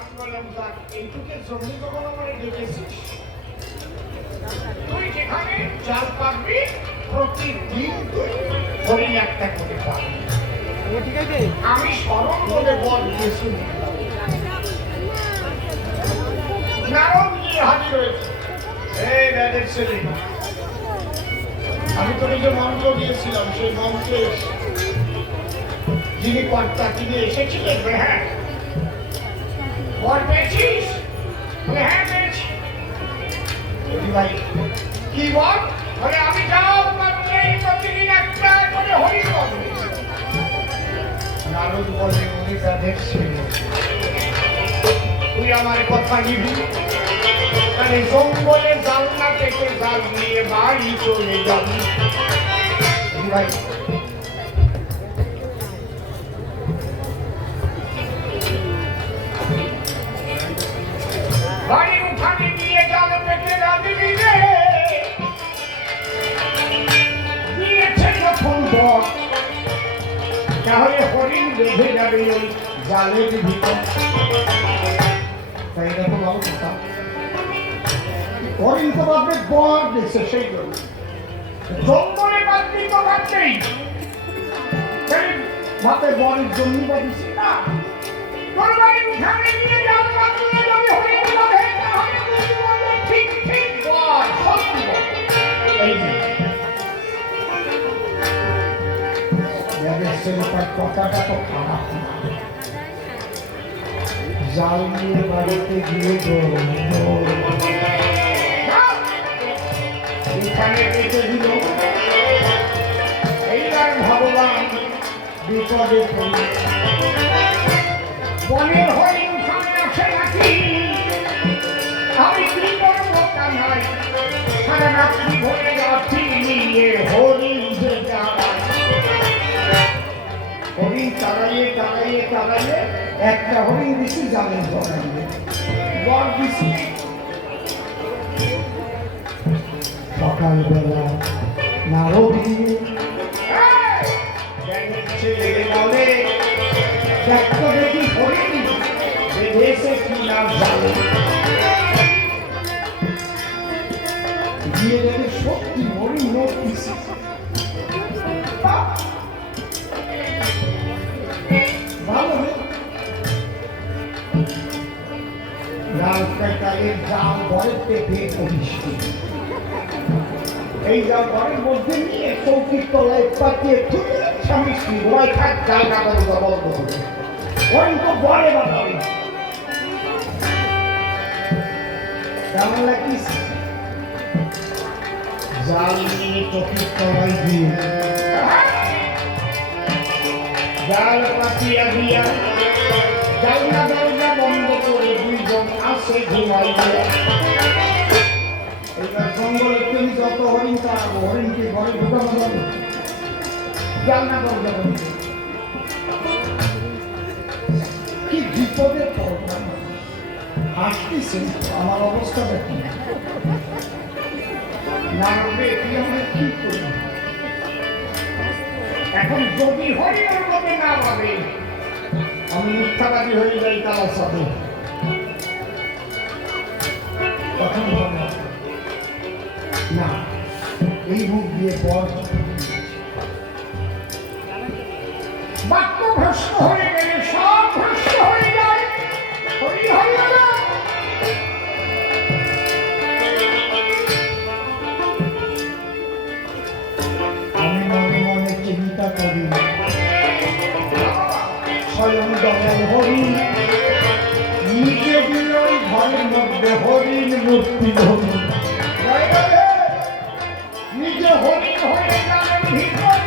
আমি বললাম দেখ এইটুকের জন্য যখন আমার ডেকেছিস তুই যেখানে চাল পাবি প্রতিদিন তুই হরিণ একটা করে পাবি। ঠিক আছে, আমি স্মরণ করে বল কিছু নারদ গিয়ে হাজির হয়েছে। এই ব্যাগের ছেলে, আমি তোকে যে মন্ত্র দিয়েছিলাম সেই মন্ত্রে যিনি কর্তা তিনি এসেছিলেন। হ্যাঁ বল পেয়েছিস? হ্যাঁ পেয়েছি। ভাই কি বল? বলে আমি যাও প্রতিদিন একটা করে হরিণ পাবো। নারদ বলে উনি তাদের ছিল, তুই আমার কথা নিবি তাহলে জঙ্গলে জানলা থেকে জাল নিয়ে বাড়ি চলে যাবি। ভাই বাড়ির উঠানে গিয়ে জাল পেটে রাঁধবি রে। দিয়েছে যখন বল তাহলে হরিণ বেঁধে যাবে ওই জালের ভিতর। তাই এটা তো ভালো কথা। হরিণ তো ভাববে বর দিচ্ছে সেই জন্য জঙ্গলে বাঁধবি তো ভাবছেই ভাবে বরের জন্য বাঁধিছি না। তোর বাড়ির উঠানে গিয়ে জাল বাঁধলে যাবে হরিণ বাঁধে তাহলে বুঝি বলবে ঠিক ঠিক বর সত্যি বর। এই কথাটা তো খারাপ না। জাল নিয়ে বাড়িতে গিয়ে এখানে রেখে দিল। এইবার ভগবান বিপদে পড়ল। বনের হরিণ উঠানে আসে নাকি? আমি কি করবো তা নাই, সারা রাত্রি ভরে লাঠি নিয়ে হরিণ যে যাওয়া। হরিণ তাড়াইয়ে তাড়াইয়ে তাড়াইয়ে একটা হরিণ দিছি জালের জড়াইয়ে বর দিছি। সকালবেলা নারদ গিয়ে ছেলে বলে দেখতো দেখি হরিণ বেঁধেছে কিনা জালে। গিয়ে দেখে সত্যি হরিণ লোক দিছি। ভালো লাল কাইটালের জাল ঘরের পেটে পরিষ্কার। এই জাল ঘরের মধ্যে নিয়ে চৌকির তলায় পাতিয়ে ঠুকে স্বামী স্ত্রী ভয় থাক জাল কাপড় বন্ধ করে ওই তো ঘরে বানাবে। কেমন লাগিস? জাল নিয়ে চৌকির তলায় দিয়ে জাল পাতিয়া দিয়া জানলা দরজা বন্ধ করে দুইজন আসে ঘুমাইয়া। এইবার জঙ্গলে তুমি যত হরিণ তাড়াবো হরিণকে ঘরে ঢুকানো যাবে জানলা দরজা বন্ধ। কি বিপদে পড়লাম, হাসতেছে আমার অবস্থাটা কি না হবে কি আমরা কি করি এখন? যদি হরিণের মধ্যে না পাবে আমি মিথ্যাবাদী হয়ে যাই তার সাথে। তখন না এই মুখ দিয়ে পর বাক্য ভ্রষ্ট হয়ে গেলে সব ভ্রষ্ট হয়ে যায়। হরি হরি আমি মনে মনে চিন্তা করি স্বয়ং দয়াল হরিণ নিজে দিল ঘরের মধ্যে হরিণ মূর্তি হরিণ নিজে হরিণ হয়ে গেলেন ভিতরে।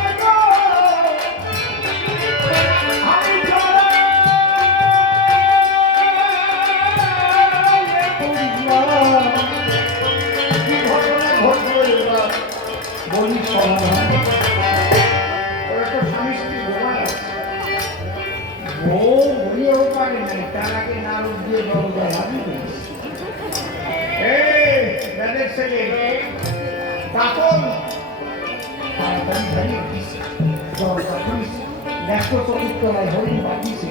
কি ঘটনা ঘটলো এবার বলি সমাধান। একটা স্বামী স্ত্রী ঘোড়ায় আছে, বউ বলিও পারে নাই তার আগে নারদ দিয়ে দরজা হাজির হয়েছে। ছেলে কাপড় তাড়াতাড়ি ধরিয়ে দিছে দরজা খুলেছে দেখো চতুর্থ হরিণ বাঁধিয়েছে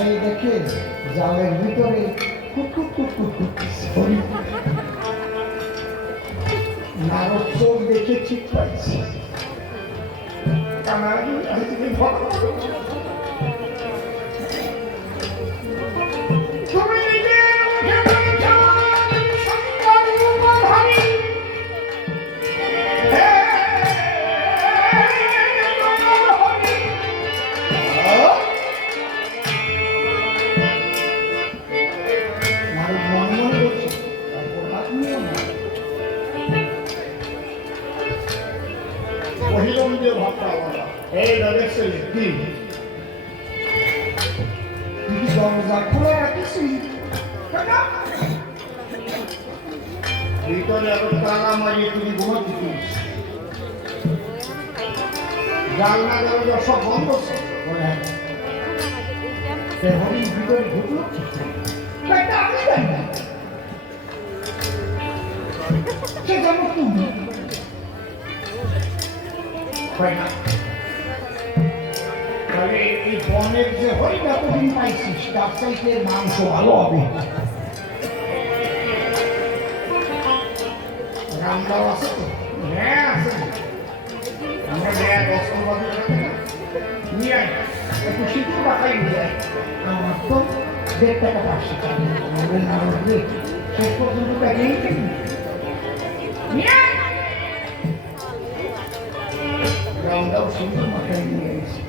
যাই দেখে জালের ভিতরে কুকুর কুকুর কুকুর নারদ চোখ দেখে ঠিক পাইছি ভিতরে এত তালা মারিয়ে তুমি ঘুমাতে দিস জানলা দরজা সব বন্ধ হরিণ ভিতরে ঢুকলো সে যেন তুমি তাহলে এই বনের যে হরিণ এতদিন পাইছিস তার চাইতে মাংস ভালো হবে রামদাও আছে তো হ্যাঁ আছে আমরা ব্যাগ অস্ত্রবাদী নিয়ে আয় একটু শীত টাকাই নিয়ে আয় আমার তো 1.5 টাকা পাচ্ছি আমাদের নারদ শেষ পর্যন্ত ব্যাগেই নিয়ে আয় রামদাও সুন্দর মাথায় নিয়ে এসেছি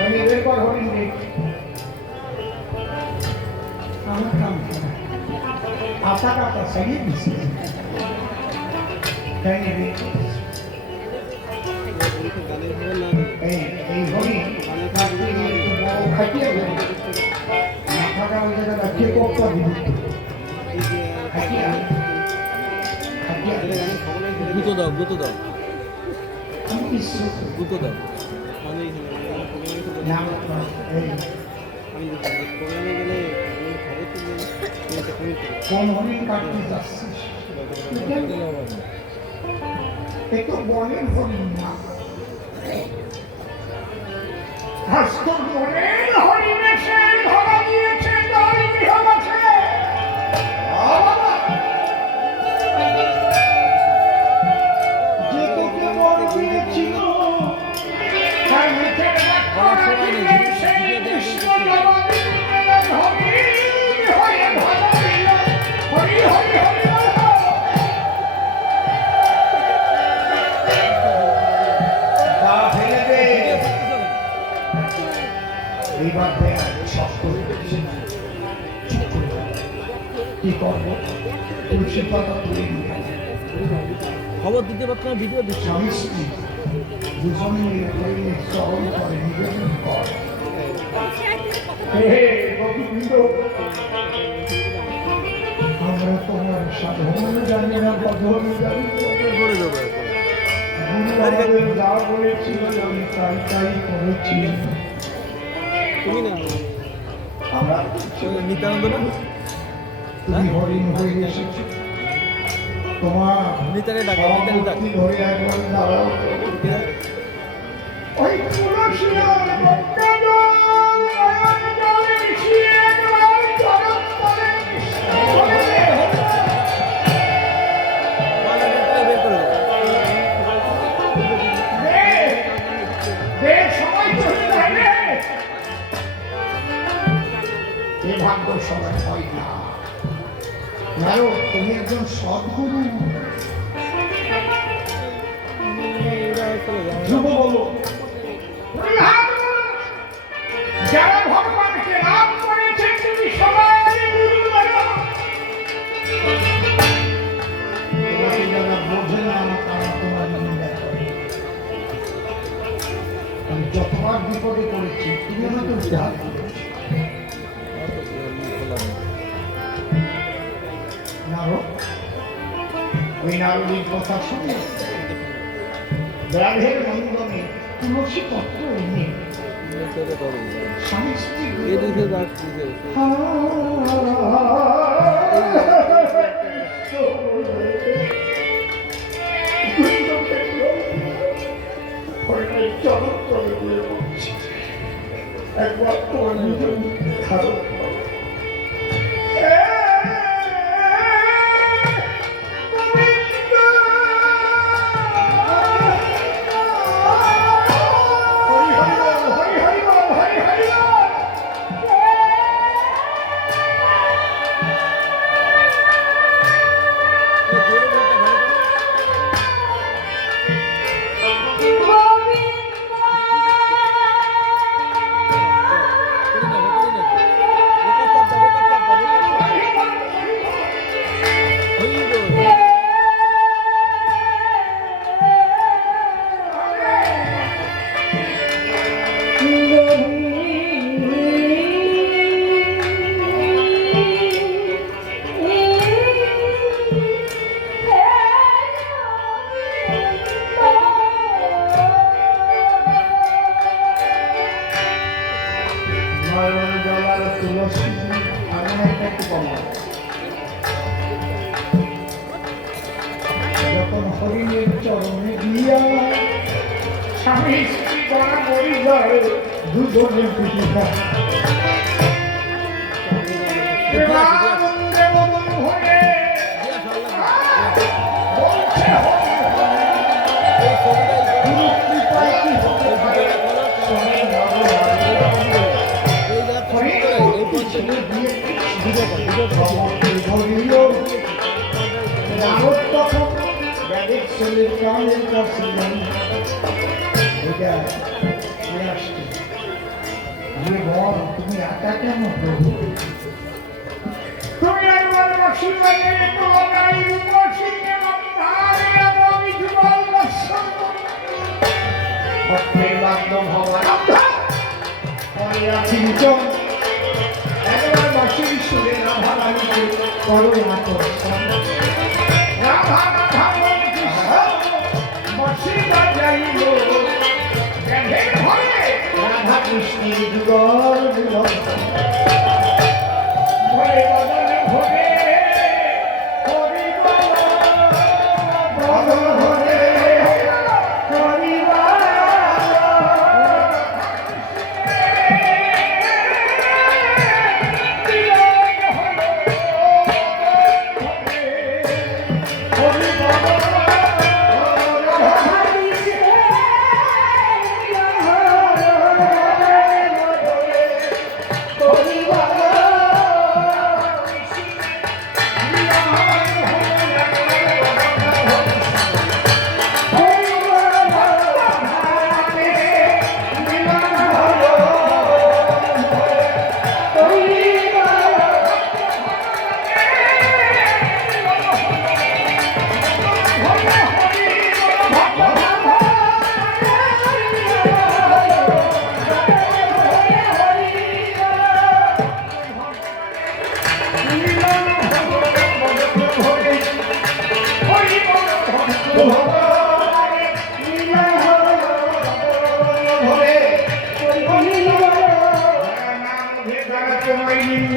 আমি বের কর হরিণ রে আমার কাম আটা কাটা সারিয়ে দিচ্ছি এই হরিণ খাটিয়ে মাথাটা ওই জায়গায় রাখিয়ে কপ্পা দিবি গুঁতো দাও গুঁতো দাও গুঁতো দাও কোন হরিণ কাটতে যাচ্ছিস একটু বনের হরিণ না হাস্তর বনের হরিণ এসে ধরা দিয়েছে তার গৃহবাসে যে তোকে বর দিয়েছিল তার মুখের বাক্যরা দিলে সেই কৃষ্ণ জবাব দিলেন হরিণ হয়ে ধরা দিল হরি হরি হরি এইবার সব করে কি করবো তুলসী পাতা তুলে নিয়ে খবর দিতে পারতো না ভিডিও দিচ্ছি স্বামী স্ত্রী দুজনে মিলে চরণ করে নিবেদন কর আমরা তোমার সাধন জানি না বধন জানি যা বলেছিল আমি তাই তাই করেছি তুমি না আমরা নিত্যানন্দ না তুমি হরিণ হয়ে এসেছো তোমার নিতারে ডাকা নিতারে ডাকা ধরে একবার দাঁড়াও ওই তুলসীর বটগাছ নয়ন জলে মিশিয়ে একবার জগৎ তলে ভাগ্য সবার হয় না তুমি একজন সদ্গুরু ধ্রুব বলো যারা ভগবানকে লাভ করেছেন তুমি সবাই যারা বোঝে না তারা তোমার নিন্দা করে আমি যতবার বিপদে পড়েছি তুমি আমাকে উদ্ধার করেছো ওই নারদীর কথা শুনে ব্যাধের মঙ্গলে তুলসী পত্র এনে স্বামী স্ত্রী একবার তোমার নিজের খারাপ স্বামী স্ত্রী বরাবরই যায় দুজনের পিঠে খায়। প্রেমানন্দে মদন হয়ে বলছে হরি হরি। গুরু কৃপায় কি হতে পারে? স্বামী ভগবান হরি ছেলে দিয়ে সমস্ত ধরিল। নারদ তখন ব্যাগের ছেলের কানের কাছে এটা নিয়ে আসছে। বল তুমি একা কেন প্রভু? তুমি একবার বসিবাদের তোলাই বসিয়ে আমি যুগল দর্শন ভক্তের মাধ্যম হওয়ার চিন্তন একবার বসির সুরে রাধা রানীকে করো আকর্ষণ। রাধা রাধা বসি বাজাইল ব্যাধের ভয়ে রাধা কৃষ্ণের যুগল মিলন। ভরে বদলে ভরে হরি বদল ভরে হরি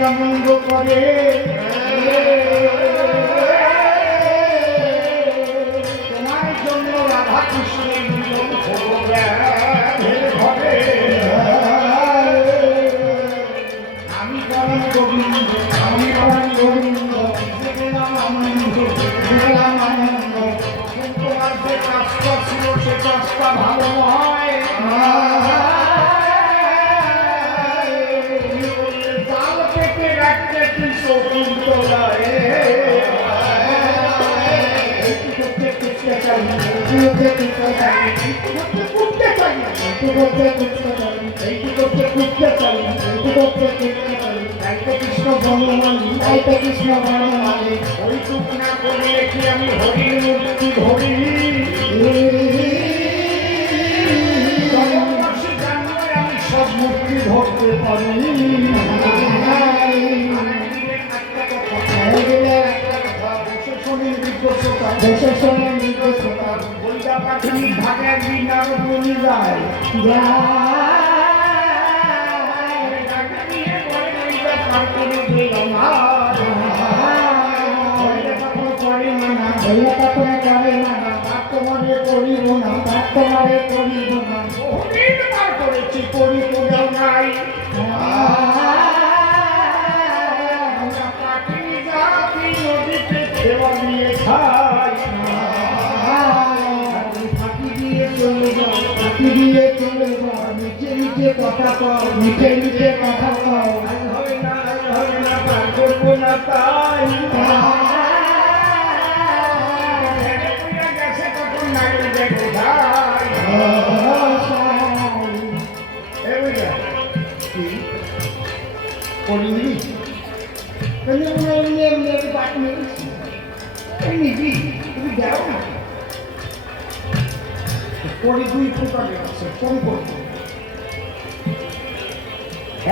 আনন্দ করে তোমার জন্য রাধা কৃষ্ণের মিলন হলো ঘরে। আমি পরম গোবিন্দ আমি পরম গোবিন্দ গেলাম আনন্দ গেলাম আনন্দ। তোমার যে কাজটা ছিল সে কাজটা ভালো নয়। কৃষ্ণ বনমালী ওইটুক না করলে কি আমি হরির মূর্তি ধরি? আমি সব মূর্তি ধরতে পারি। বইটা পাখি ভাগে একদিন নারদ মুনি যায় করেছি করি তো নাই নদীতে সেবা দিয়ে খাই। ফাঁকি দিয়ে চলে যাও ফাঁকি দিয়ে চলে যাও নিচে নিচে কথা কও নিচে নিচে কথা কও। হবে না পার করবো না তাই গেছে তখন নারী দেখো ভাই। করিনি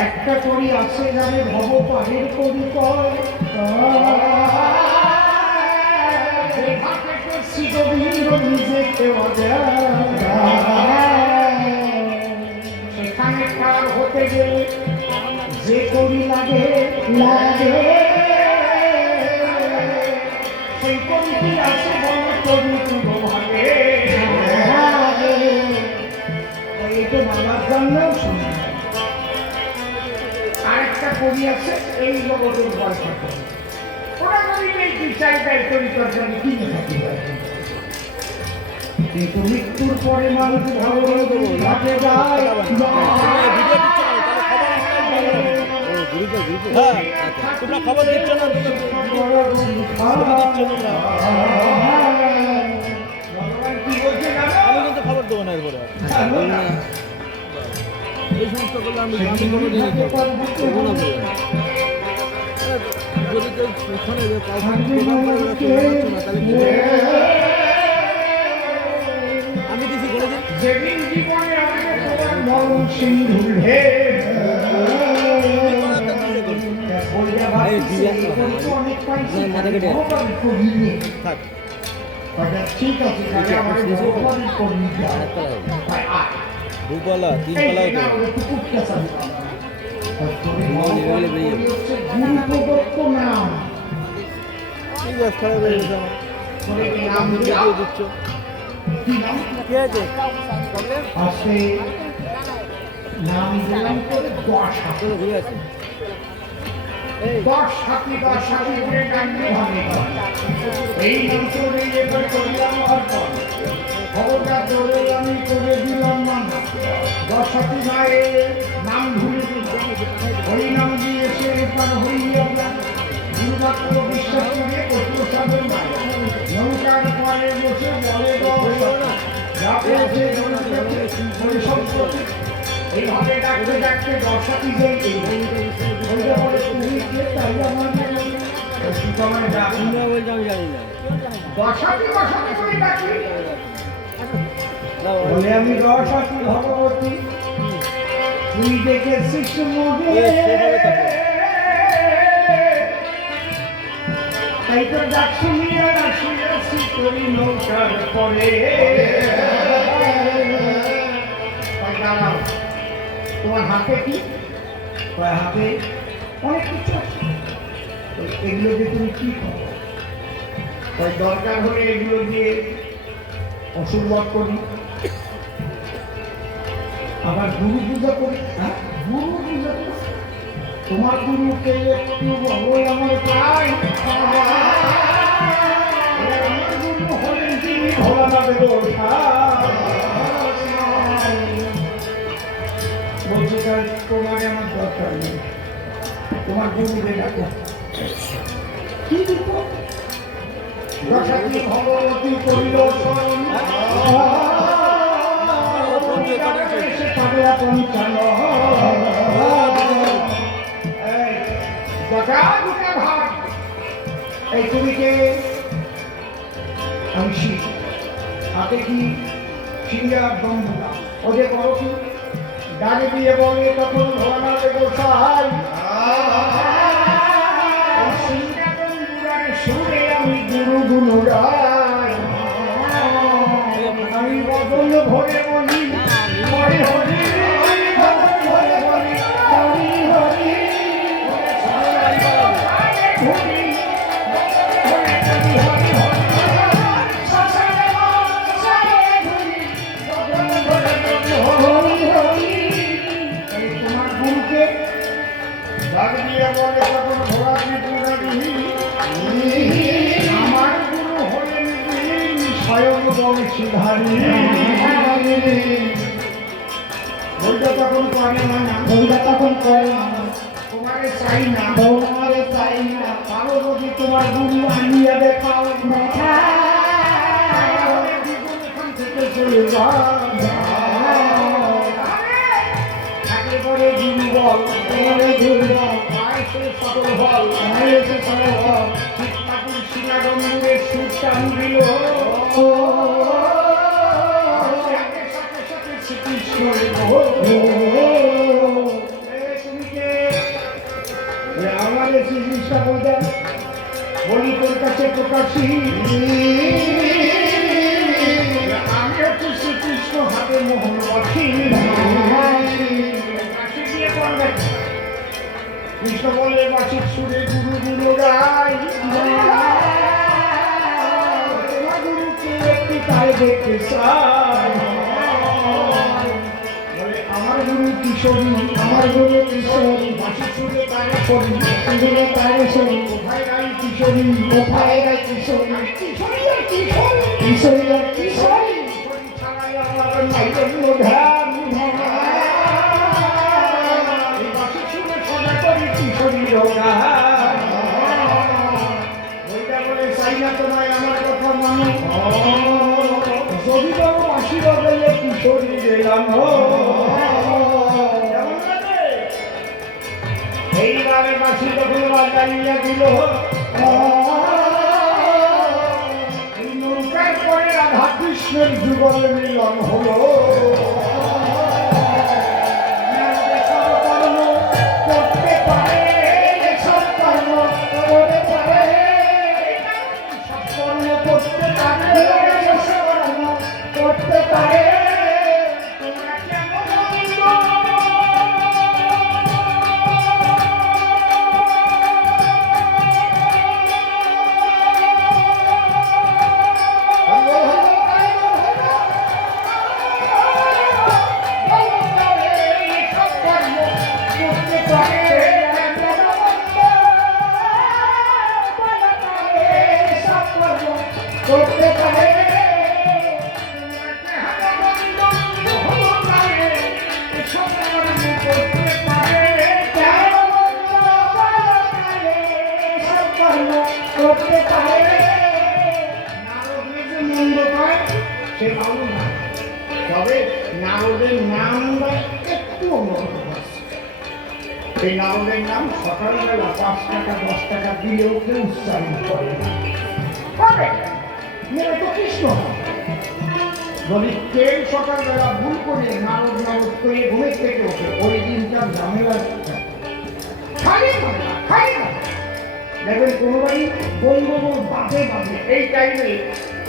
একটা করি আছে যাবে ভব পাহের করি কয় নিজে কেওয়া সেখানে পার হতে গেলে যে করি লাগে লাগে সেই করিটি আছে বল করি ভাগে মামার জন্যও সম্মান। আরেকটা কবি আছে এই জগতের গল্প করে। ওরা গরিব এই বিচারটাই পরিচর্যাকে কিনে থাকি কিন্তু মৃত্যুর পরে মানুষ ভালো ঘাটে যায়। হ্যাঁ তোমরা খবর দিচ্ছ না, ভগবান কি বলছে জানো? আমি কিন্তু খবর দেবো না এরপরে। এই সমস্ত করলে আমি কোনো দিন দেবো না বলে। যদি কেউ শোনে যে প্রোগ্রাম করে চলে যাচ্ছ না, তাহলে কি হবে? আমি কিছু বলে দিই। যেদিন জীবনে আমাকে তোমার মরণ সিন্ধুর ঢেউ থাক ঠিক আছে দুতলা তিনতলাও তো নাম ঠিক আছে, খারাপ হয়ে গেছে আমার দিয়ে দিচ্ছ। কে আছে প্রবলেম আছে নাম দিলাম তো 10 হাতে ঘুরে আছে। 10 হাতি করে ডাকতে হবে। এই মন্ত্র নিয়ে এবার করলাম অর্পণ। খবরদার ধরে আমি করে দিলাম মানা। 10 হাতি মায়ের নাম ভুলে হরি নাম দিয়েছে তার হইয়া দুর্গাত্ম বিশ্বাস করে কত সাধন নৌকার পরে বসে বলে এইভাবে ডাকতে ডাকতে 10 হাতি যাই তাই আমার তোমরা বলছো আমি জানি না। 10 হাতি করে ডাকি দাও, বলে আমি 10 হাতি ভগবতী তুই দেখেছিস মনে তাই তো ডাক শুনিয়া আসিয়াছি করি নৌকার পরে। দাঁড়াও তোমার হাতে কি? হাতে অনেক কিছু আছে, এগুলো দিয়ে তুমি কি করো? দরকার হলে এগুলো দিয়ে অসুর বধ করি, আবার গুরু পূজা করি। হ্যাঁ গুরু পূজা করি। তোমার গুরুকে একটু বলো আমার প্রায় আমার গুরু হলেন তিনি ভোলানাথের বলছি তার তোমার আমার দরকার নেই, তোমার গুরুকে ডাকো। কি দিব? দশাতি ভগবতী করিল স্মরণ এসে তবে আপন চালো ভাব এই তুমিকে আমি শিখ হাতে কি সিঙ্গা বন্ধুরা ওদের করো কি ডাকে দিয়ে বলে তখন ভগবান গোসাই সিঙ্গা বন্ধুরার সুরে আমি গুরু গুরু গাই আমি বদল ভরে বলি হরি হরি বদল ভরে বলি হরি হরি আমার গুরু হলেন স্বয়ং বংশীধারী। বলতে তখন করে না, বলতে তখন করে না, তোমারে চাই না, তোমারে চাই না, পারো যদি তোমার গুরু আনিয়া দেখাও দেখা এখান থেকে চলে যাও। একেবারে দুর্বল, একেবারে দুর্বল, বয়সে সকল বল, বয়সে সকল বল, ঠিক ঠাকুর শিলাগম্বুরের সুর টান দিল। সাথে সাথে সাথে শ্রীকৃষ্ণের তুমি কে? আমাদের শ্রীকৃষ্ণ বলতে বলি তোর কাছে প্রকাশী আমি হচ্ছে শ্রীকৃষ্ণ হাতে মোহন বাসী। কৃষ্ণ বলে বাসির সুরে গুরু গুরু গাই তোমার গুরুকে একটু তাই দেখতে চাই। বলে গুরু কিশোরী, আমার গুরু কিশোরী, বাঁশি সুরে তারে শরী, সুরে তারে শরী, কোথায় গাই কিশোরী, কোথায় গাই কিশোরী, কিশোরী আর কিশোরী, কিশোরী আর কিশোরী, কিশোরী ছাড়াই আমার নাই অন্য ধ্যান, এই বাঁশি সুরে সদা করি কিশোরী গান। ওইটা বলে চাই না তোমায় আমার কথা মানো, যদি বাবু বাঁশি বাজাইলে কিশোরী গেলাম। এইবারে বাঁশি যখন বাজাইয়া দিল, নৌকার পরে রাধা কৃষ্ণের যুগল মিলন হলো। করতে পারে সব কর্ম, করতে পারে সব কর্ম, করতে পারে সব কর্ম, করতে পারে। তোমরা কেমন করতে পারে করতে পারে। নারদের যে মন্দ পায় সে ভালো না, তবে নারদের নামটা একটু অন্যরকম আছে। এই নারদের নাম সকালবেলা 5 টাকা 10 টাকা দিলেও কেউ উচ্চারণ করে না। মেয়ে তো কৃষ্ণ যদি কেউ সকালবেলা ভুল করে নারদ নারদ করে ঘুমের থেকে ওঠে, ওই দিনটা ঝামেলা খালি ঝামেলা, খালি ঝামেলা। দেখবেন কোনো বাড়ি বন্ধু বাঁধে বাঁধে এই টাইমে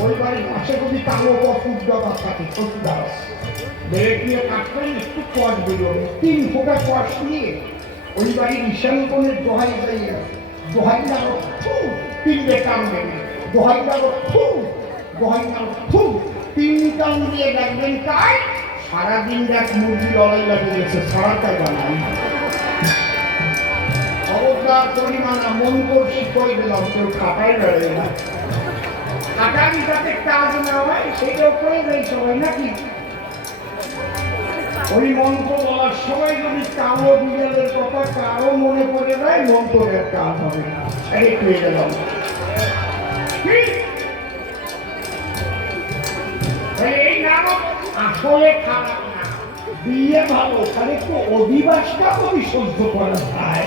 ওই বাড়ির পাশে যদি কালো কপুর ডবা থাকে, কচুদাস বেড়ে দিয়ে কাটলেন একটু কষ বেরোবে, 3 ফোঁটা কষ নিয়ে ওই বাড়ির ঈশান কোণের দোহাই যাইয়া দোহাই নারদ খুব 3 টান দেবে, দোহাই নারদ খুব, দোহাই নারদ খুব 3 টান দিয়ে দেখবেন তাই সারাদিন দেখ মুরগি লড়াই লাগে গেছে, সারাটাই বানাই অবদার পরিমাণা মন করছি করে দিলাম, কেউ খাটাই বেড়ে না। খাটারি যাতে কাজ না হয় সেটাও করে দেয় সবাই নাকি। ওই মন্ত্র বলার সময় যদি কালো বিড়ালের কথা কারো মনে পড়ে দেয়, মন্ত্রের কাজ হবে না। এই পেয়ে গেলাম এই নাম আসলে খারাপ না, দিয়ে ভালো, তাহলে একটু অধিবাসটা কবি সহ্য করা যায়।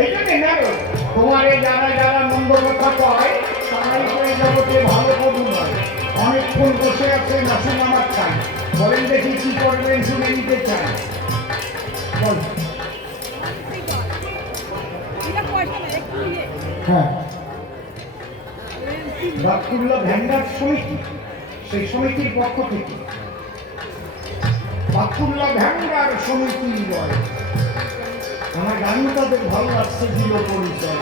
এই জন্য নারো তোমার যারা যারা মন্দ কথা কয় তারাই করে জগতে ভালো কবি নয়। অনেকক্ষণ বসে আছে নাসিম আমার খান, বলেন দেখি কি করবেন, শুনে নিতে চান। হ্যাঁ, বাদকুল্লা ভ্যান্ডার সমিতি, সেই সমিতির পক্ষ থেকে বাদকুল্লা ভ্যান্ডার সমিতি বলে আমার গান তাদের ভালো লাগছে, দিল পরিচয়।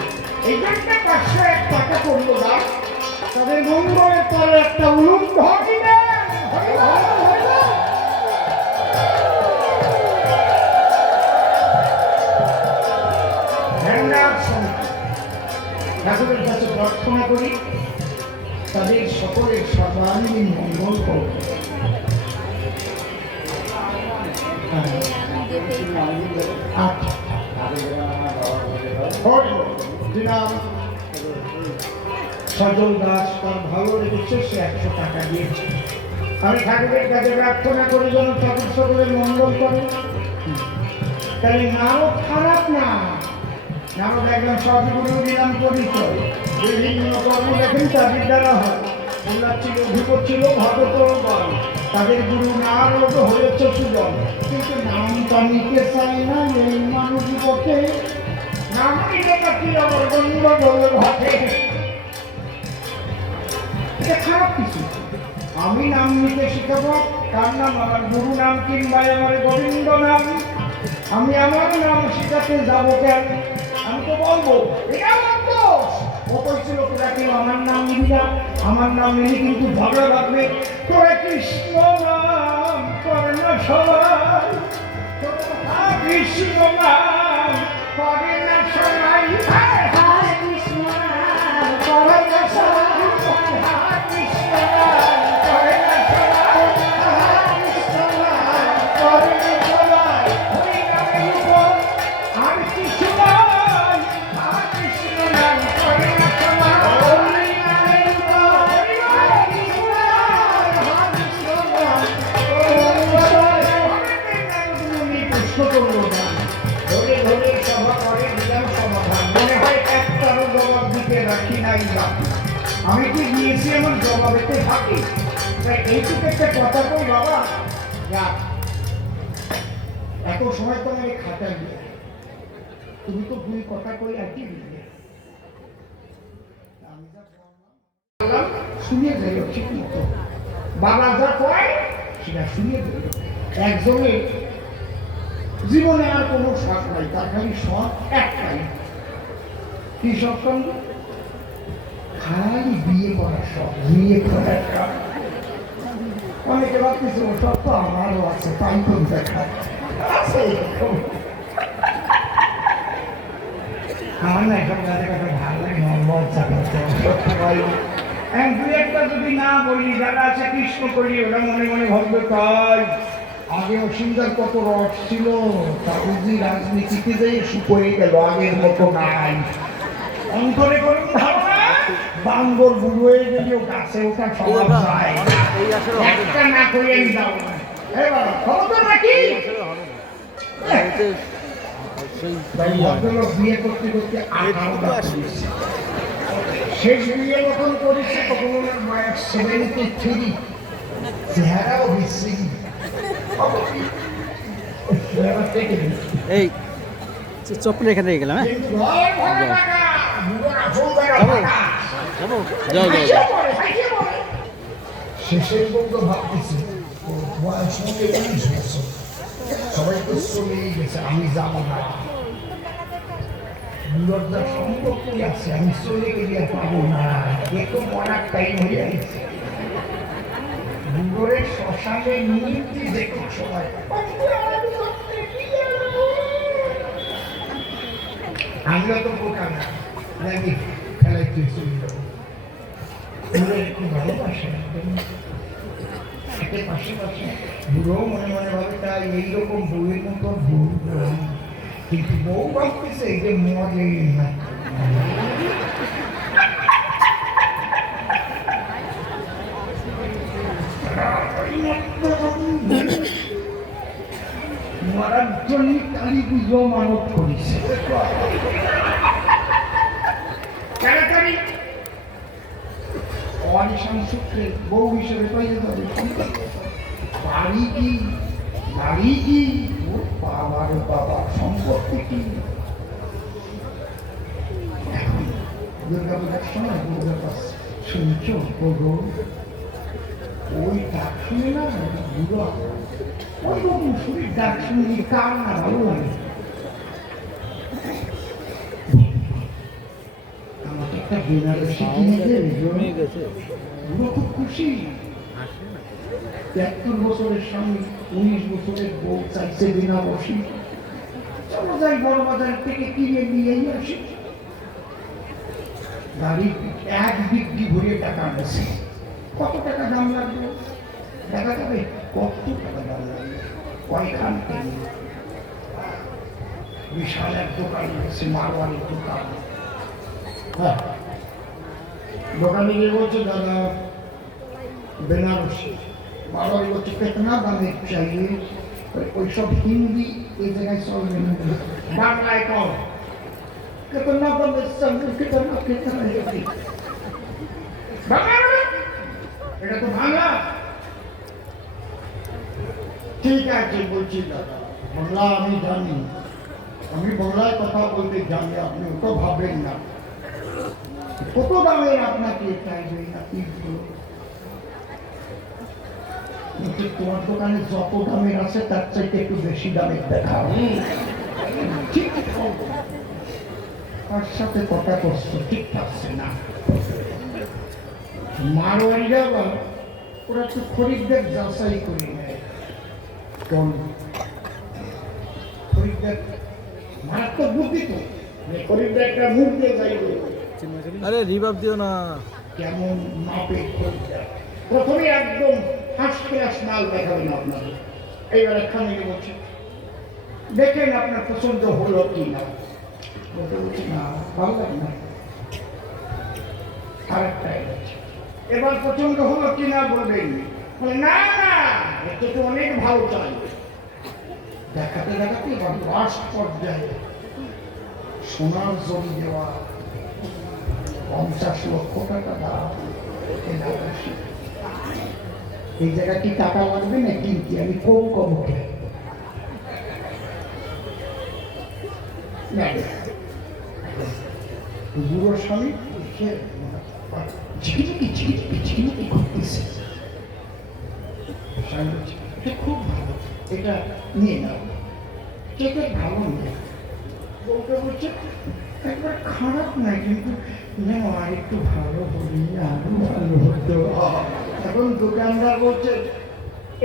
এই গানটা 501 টাকা করলো দাম, তাদের মঙ্গলের পরে একটা উলুম ধরি না ভ্যান্ডার সমিতি। ঠাকুরের কাছে প্রার্থনা করি তাদের সকলের সর্বাঙ্গীন মঙ্গল করবে। সজল দাস তার ভালো লেগেছে, সে 100 টাকা দিয়েছে। আমি ঠাকুরের কাছে প্রার্থনা করি যেন ঠাকুর সকলের মঙ্গল করে। তাহলে নারদ খারাপ না, নারদ একজন সদ্গুরু দিলাম পরিচয়, বিভিন্ন কর্ম দেখেন তাদের দ্বারা হয়। ওনার ছিল অধিপত ছিল ভগতগণ, তাদের গুরু নারদ হয়েছে সুজন, কিন্তু নামটা নিতে চাই না এই মানুষ পথে, নাম নিতে পারছি আমার গন্ডগোল ঘটে। এটা খারাপ কিছু, আমি নাম নিতে শিখাবো কার নাম, আমার গুরু নাম কিংবা আমার গোবিন্দ নাম। আমি আমার নাম শিখাতে যাবো কেন? আমি তো বলবো এটা আমার দোষ। ছিল তোরা কেউ আমার নাম নিবি না, আমার নাম নিলে কিন্তু ঝগড়া লাগবে। তোরা কৃষ্ণ নাম কর না সবাই কৃষ্ণ নাম করে না সবাই হরে কৃষ্ণ নাম করে না সবাই কৃষ্ণ নাম করে না সবাই কৃষ্ণ নাম করে না সবাই হরি নামের উপর আর কিছু নয় কৃষ্ণ নাম করে না সবাই হরি নামের উপর হরে কৃষ্ণ নাম কৃষ্ণ নাম প্রশ্ন করলো না ধরে ধরে সভা করে দিলাম সমাধান মনে হয় একটারও জবাব দিতে রাখি নাই না আমি কি দিয়েছি এমন জবাবেতে থাকি তাই এইটুকু একটা কথা কই বাবা যা এত সময় তো আমাকে খাটাই দিয়ে তুমি তো ভুল কথা কই আর কি দিলে আমি যা বললাম শুনিয়ে দিল ঠিক মতো বাবা যা কয় সেটা শুনিয়ে দিল একজনের জীবনে আর কোনো শখ নাই তার খালি শখ একটাই কি শখ সঙ্গে খালি বিয়ে করার শখ বিয়ে করার শখ অনেকে ভাবতেছে ও শখ তো আমারও আছে তাই তো দেখা আছে এরকম। আমার না এসব গাড়ি কথা ভালো লাগে না লজ্জা করতে দুই একটা যদি না বলি যারা আছে কৃষ্ণ করি ওরা মনে মনে ভাববে তাই আগে অসীমদার কত রস ছিল তাবুজি রাজনীতিতে যে শুকিয়ে গেল আগের মতো নাই অন্তরে করুন ধারণা বাঙ্গর বুড়ো হয়ে গেলেও গাছে ওঠা সবার যায় একটা না করে আমি যাবো না বাবা খবর নাকি ভদ্রলোক বিয়ে করতে করতে শেষ বিয়ে যখন করেছে তখন ওনার বয়স 73 চেহারাও বিশ্রী এই চপ্পল এখানে রেখে গেলাম, হ্যাঁ যাবো, যাও যাও যাও। শেষের পর্যন্ত ভাবতেছি ওর বয়স হবে 19 বছর সবাই তো চলেই গেছে আমি যাবো না লজ্জার সম্পর্কই আছে আমি চলে গেলে আর পাবো না একটু মরার টাইম হয়ে গেছে বুড়োরের শ্মশানে নিমতি দেখো সবাই আমরা তো বোকা না নাকি খেলায় তুই চলে যাবো একটু ভালোবাসে সাথে পাশাপাশি বুড়ো মনে মনে ভাবে তাই এইরকম বউয়ের মতো বউ কিন্তু বউ ভাবতেছে এই যে মজে না মরার জন্য কালী পুজো মানত করিস তাড়াতাড়ি অনিশান সূত্রে বউ হিসেবে পাইয়ে যাবে বাড়ি কি গাড়ি কি ও বাবার বাবা সম্পত্তি কি এখন দুর্গা পূজার সময় দুর্গা পাস শুনছ গো ওই ডাক শুনে না বুড়ো ওই রকম শরীর ডাক শুনে কার না ভালো লাগে আমাকে একটা বেনারসি কিনে দেবে বুড়ো খুব খুশি 73 বছরের স্বামী 19 বছরের বউ চাইছে বিনা বসি চলো যাই বড় বাজার থেকে কিনে নিয়েই আসি গাড়ি 1 ডিগ্রি ভরে টাকা আনছে কত টাকা দাম লাগবে দেখা যাবে কত টাকা দাম লাগবে কয়খান থেকে বিশাল এক দোকান আছে মারওয়ারির দোকান হ্যাঁ দোকানে গিয়ে বলছে দাদা বেনারসি मारवाड़ी बच्चे कितना दामे चाहिए कोई सब हिंदी एक जगह चल रही बांग्ला कौन कितना दामे चाहिए कितना है बांग्ला এটা তো বাংলা ঠিক আছে বলছি দাদা বাংলা আমি জানি আমি বাংলায় কথা বলতে জানি আপনি তো ভাবেন না কত দামের আপনাকে চাইবে না কি তোমার দোকানে যত দামের আছে তার চাইতে একটু বেশি দামের দেখাও ঠিক তার সাথে কথা করছো ঠিক থাকছে না মারোয়ারিরা ওরা একটু খরিদ্দের যাচাই করে নেয় কোন খরিদ্দার মারাত্মক বুদ্ধি তো খরিদ্দার একটা মুখ দিয়ে যাইবে আরে রিভাব দিও না। কেমন মাপের খরিদ্দার প্রথমে একদম ফার্স্ট ক্লাস মাল দেখাবেন আপনাদের। এইবার এখানে বলছি দেখেন আপনার পছন্দ হলো কি না। বলতে বলছি না ভালো লাগে না, আরেকটা এনেছি। এবার পছন্দ হলো কি না বলবেন, বলে, না না এটা তো অনেক ভালো চাই। দেখাতে দেখাতে এবার লাস্ট পর্যায়ে সোনার জমি দেওয়া 50 লক্ষ টাকা দাম। এই জায়গা কি টাকা লাগবে না কিনতে, আমি কম কম উঠে বুড়োর স্বামী ঝিকিঝিকি ঝিকিঝিকি ঝিকিঝিকি করতেছে। স্বামী বলছে, এটা খুব ভালো, এটা নিয়ে নাও। এটা ভালো নেই, বউটা বলছে একবার খারাপ না, কিন্তু নেও আর একটু ভালো বলি, আরো ভালো হতো। এখন দোকানদার বলছে,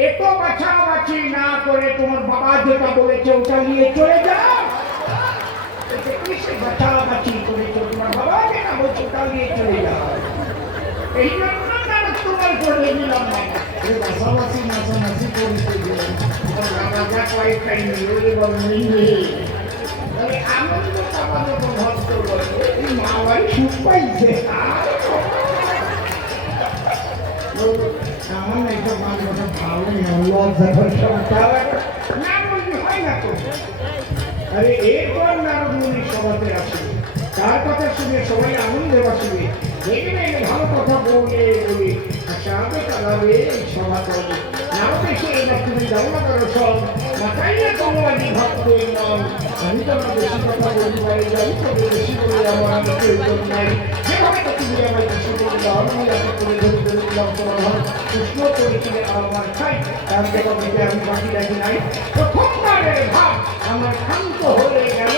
এত বাছাবাছি না করে তোমার বাবা যেটা বলেছে ওটা নিয়ে চলে যাও। কিসে বাছাবাছি করেছো, তোমার বাবা যেটা বলছে ওটা নিয়ে চলে যাও। এই জন্য তারা তোমার করে দিলাম না, বাছাবাছি নাচানাচি করেছে দিলাম। রাজা কয়েকটাই নিয়ে বলেন আনন্দ পাওয়ার মতো ভক্ত বলে এই মা বাড়ি সুখ পাইছে। আমার না এটা বাংলাটা ভালো লজ্জা না বলতে হয় না তো। আরে এরপর নারদ মুনির সভাতে আসবে, তার কথা শুনে সবাই আনন্দে বাসবে। দেখবে ভালো কথা বলে বলে সাথে কালাবে এই সভা করবে। নারদ এসে এবার তুমি যাও না করো সব মাথায় না তোমার ভক্ত নাম। আমি তো আমার বেশি কথা বলি পারি যাই, তবে বেশি বলে আমার প্রয়োজন নাই। যেভাবে তো তুমি আমার কিছু বলে দাও, আমি এত করে ধরে ধরে দিলাম তোমার কৃষ্ণ করেছিলে আমার খাই, তার দেখা দিতে আমি বাকি রাখি নাই। প্রথমবারের ভাব আমার শান্ত হয়ে গেল।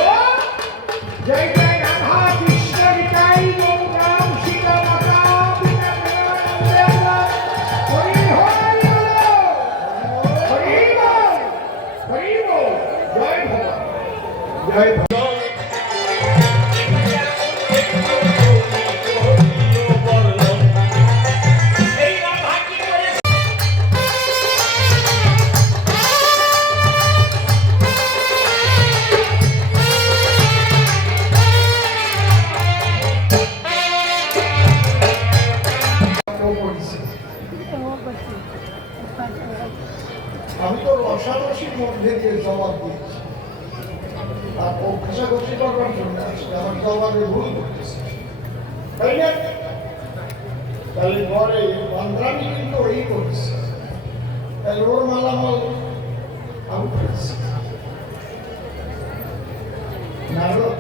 জয় জয় রাধা কৃষ্ণ নিতাই গৌরাম সীতা মাতা পিতা হরি হরি হরি হরি বল, জয় ভগবান, জয় ভগবান। আমি তো রসারসির মধ্যে দিয়ে জবাব দিচ্ছি, আর ও ঘষাঘষি করবার জন্য আসলে আমার জবাবে ভুল করতেছে, তাই না? তাহলে ঘরে বান্দ্রামি কিন্তু ওই করছে, তাহলে ওর মালামাল আউট হয়েছে। নারদ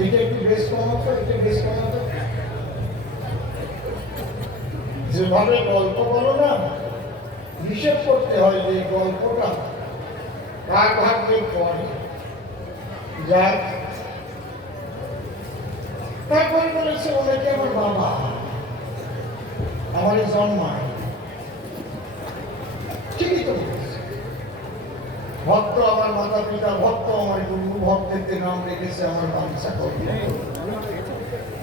এইটা একটু বেশ কমাতো, এটা বেশ কমাতো। যেভাবে গল্প বলো না, হিসেব করতে হয় যে গল্পটা কার ভাগ্যে পড়ে। যাক, তারপরে বলেছে ওনাকে আমার বাবা আমার জন্মায়। ঠিকই তো বলেছে, ভক্ত আমার মাতা পিতা, ভক্ত আমার গুরু, ভক্তের নাম রেখেছে আমার বাঞ্ছা করবে।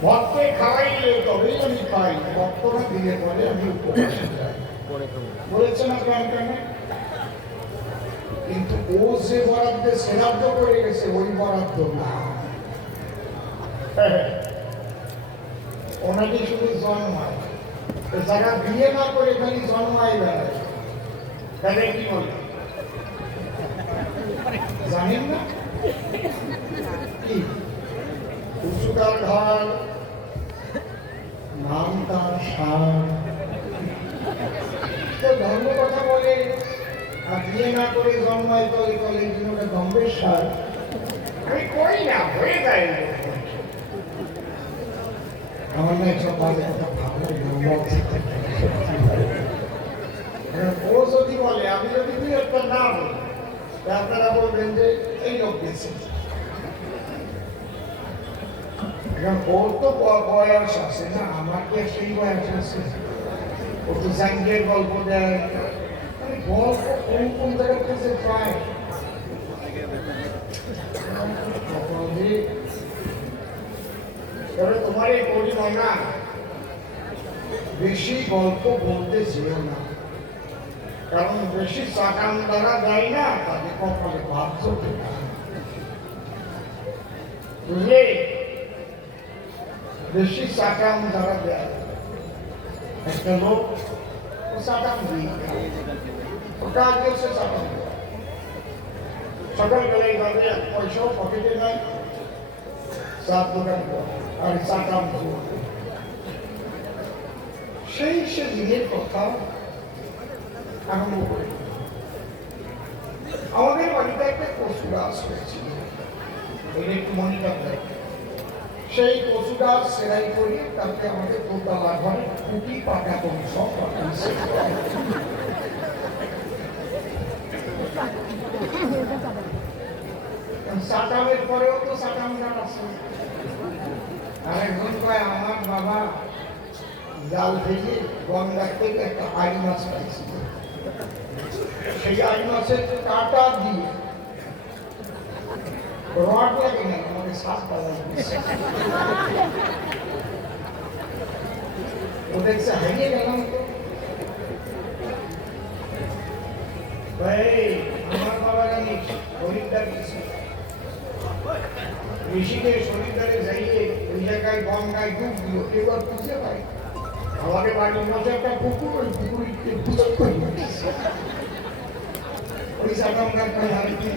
ভক্তকে খাওয়াইলে তবেই আমি খাই, ভক্তরা দিলে পরে আমি উপবাসে যাই বলেছে না প্রাণটানে। কিন্তু ও যে বরাদ্দে শ্রাদ্ধ করে গেছে ওই বরাদ্দ না, ওনাকে শুধু জন্মায়। যারা বিয়ে না করে খালি জন্মায় বেড়ায় তাদের কি বলে জানেন না? কি উঁচুতার ঘর, নাম তার সার। ধর্ম কথা বলে আর বিয়ে না করে জন্মায় তলে তলে জীবনে ধর্মের সার। আমি কই না, হয়ে যায় না। আমার না এইসব বাজে কথা ভালো ও যদি বলে, আমি যদি দুই একটা না বলি, আপনারা বলবেন যে এই লোক গেছে। এখন ওর তো বয়স আছে না, আমার কি সেই বয়স আছে? ও তো জাঙ্গের গল্প দেয়, গল্প কোন কোন জায়গা থেকে পায় তবে তোমার এই পরিমাণ না বেশি গল্প বলতে যেও না, কারণ বেশি সাকাম দ্বারা দেয় না তাদের কপালে ভাব চলতে না, বুঝলে? বেশি সাকাম দ্বারা দেয় একটা লোক ও সাকাম দিয়ে ওটা আগে সে সাকাম দেয় সকালবেলায় ভাবে পয়সাও পকেটে নাই, সাত দোকান আর সাকাম সেই সে দিনের কথা আরম্ভ করে। আমাদের বাড়িতে একটা পশু গাছ হয়েছিল, এটা একটু মনিটর দেয়। সেই পশু গাছ সেলাই করে তাকে আমাদের দোতলা ঘরে খুঁটি পাকা করে সব পাঠাইছে। সাকামের পরেও তো সাকাম গান আছে। আরেকজন কয় আমার বাবা জাল থেকে গঙ্গার থেকে একটা আড়ি মাছ পাইছিল, সেই আড়ি মাছের কাটা দিয়ে রড লাগে না আমাকে শ্বাস পাওয়া ওটা এসে হারিয়ে গেলাম তো। আমার বাবা জানি হরিদ্বার ঋষিকে হরিদ্বারে যাইয়ে ওই জায়গায় গঙ্গায় ডুব দিল, এবার বুঝতে পারি আমাদের বাড়ির মধ্যে একটা পুকুর, ওই পুকুরিতে পুজো করি ওই সাকামগার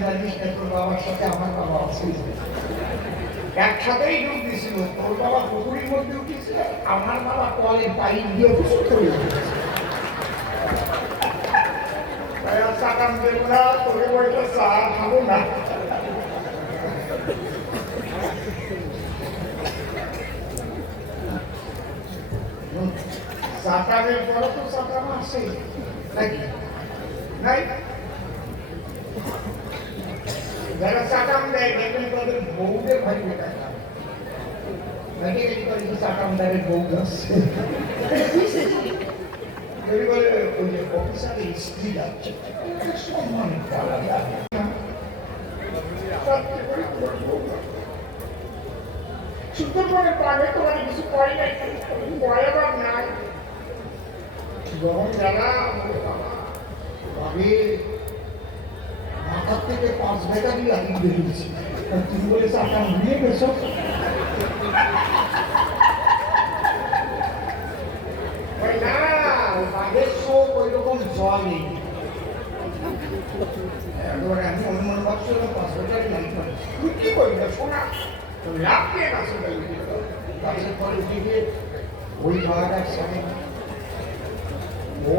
জানিস না তোর বাবার সাথে আমার বাবা আছে একসাথেই ডুব দিছিল। তোর বাবা পুকুরির মধ্যে উঠেছিল, আমার বাবা কলে পাইপ দিয়ে পুজো করে সাকাম দেব না, তোকে বলতে চা খাবো না। সাকামের পরে তো সাকাম আছে নাকি নাই? যারা সাকাম দেয় দেখবেন তাদের বউদের ভাই বেটায় নাকি সাকাম দেয় বউ আসছে বলে ওই যে অফিসারের স্ত্রী যাচ্ছে সম্মান করা যাবে সুন্দরবনের পাবে তোমার কিছু করে নাই, বয়াবার নাই। যখন যারা ভাবে মাথার থেকে 5 ব্যাটারি লাগিয়ে বেরিয়েছি, তুমি বলে চাকা নিয়ে গেছো। না বাঘের শোক ওই রকম জল নেই, আমি অনুমান ভাবছিলাম 5 ব্যাটারি লাগিয়ে পারি। তুই কি করবি না শোনা লাফিয়ে গাছে গাছের পরে উঠে গিয়ে ওই বাঘাটার সামনে ও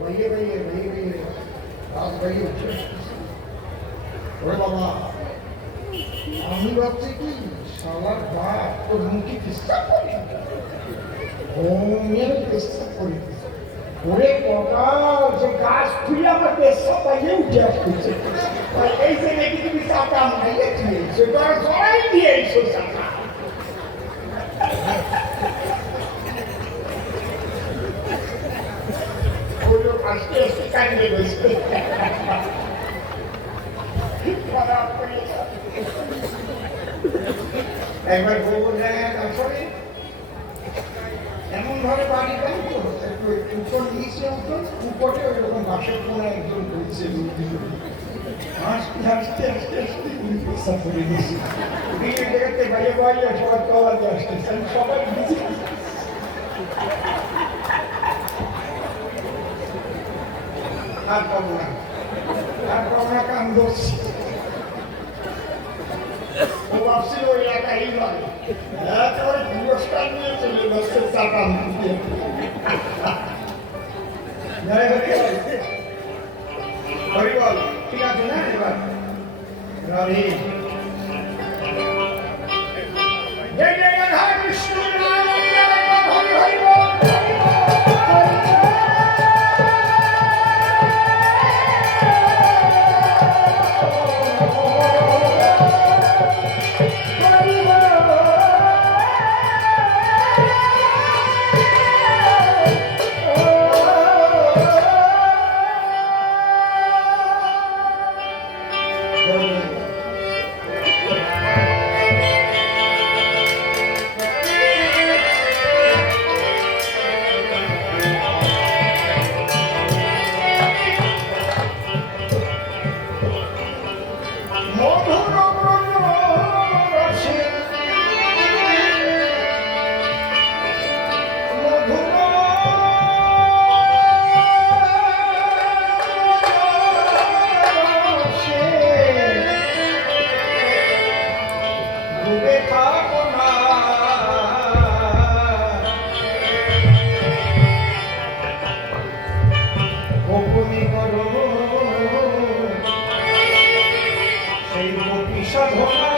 বাইয়ে বাইয়ে বাইয়ে বাইয়ে গাছ বাইয়ে উঠে ওরে বাবা, আমি ভাবছি কি শালার বাপ তোর মুখে ডিস্টার্ব করি হোমের ডিস্টার্ব করি ওরে কপাল যে গাছ খুলে আমার পেশা পাইয়ে উঠে আসতেছে। এই যে নাকি তুমি চাকা মাইয়ে দিয়েছো, তোরা জড়াই দিয়েছো চাকা। ওইও আস্তে আস্তে কান্দে বসবে একবার গোবর জায়গায় আসলে এমন ভাবে বাড়ি বাড়ি উপর নিচে উপরে ওই রকম বাসের কোনায় একজন ঘুরছে হাসতে হাসতে হাসতে হাসতে পেশা করে দিয়েছি বিয়ের জায়গাতে বাইরে বাইরে সবার তলাতে আসতেছে সবাই বুঝে আর পাবো না, আর পাবো না, কান ধরছি। ও ভাবছিল ওই এলাকা এইভাবে একেবারে পুরস্কার নিয়ে চলে যাচ্ছে চাকা দিয়ে। হরিবল ঠিক আছে না? এবার রাধে জয় জয় রাধা কৃষ্ণ হরি হরিবল। গোপনে করো সেই গোপী সাধনা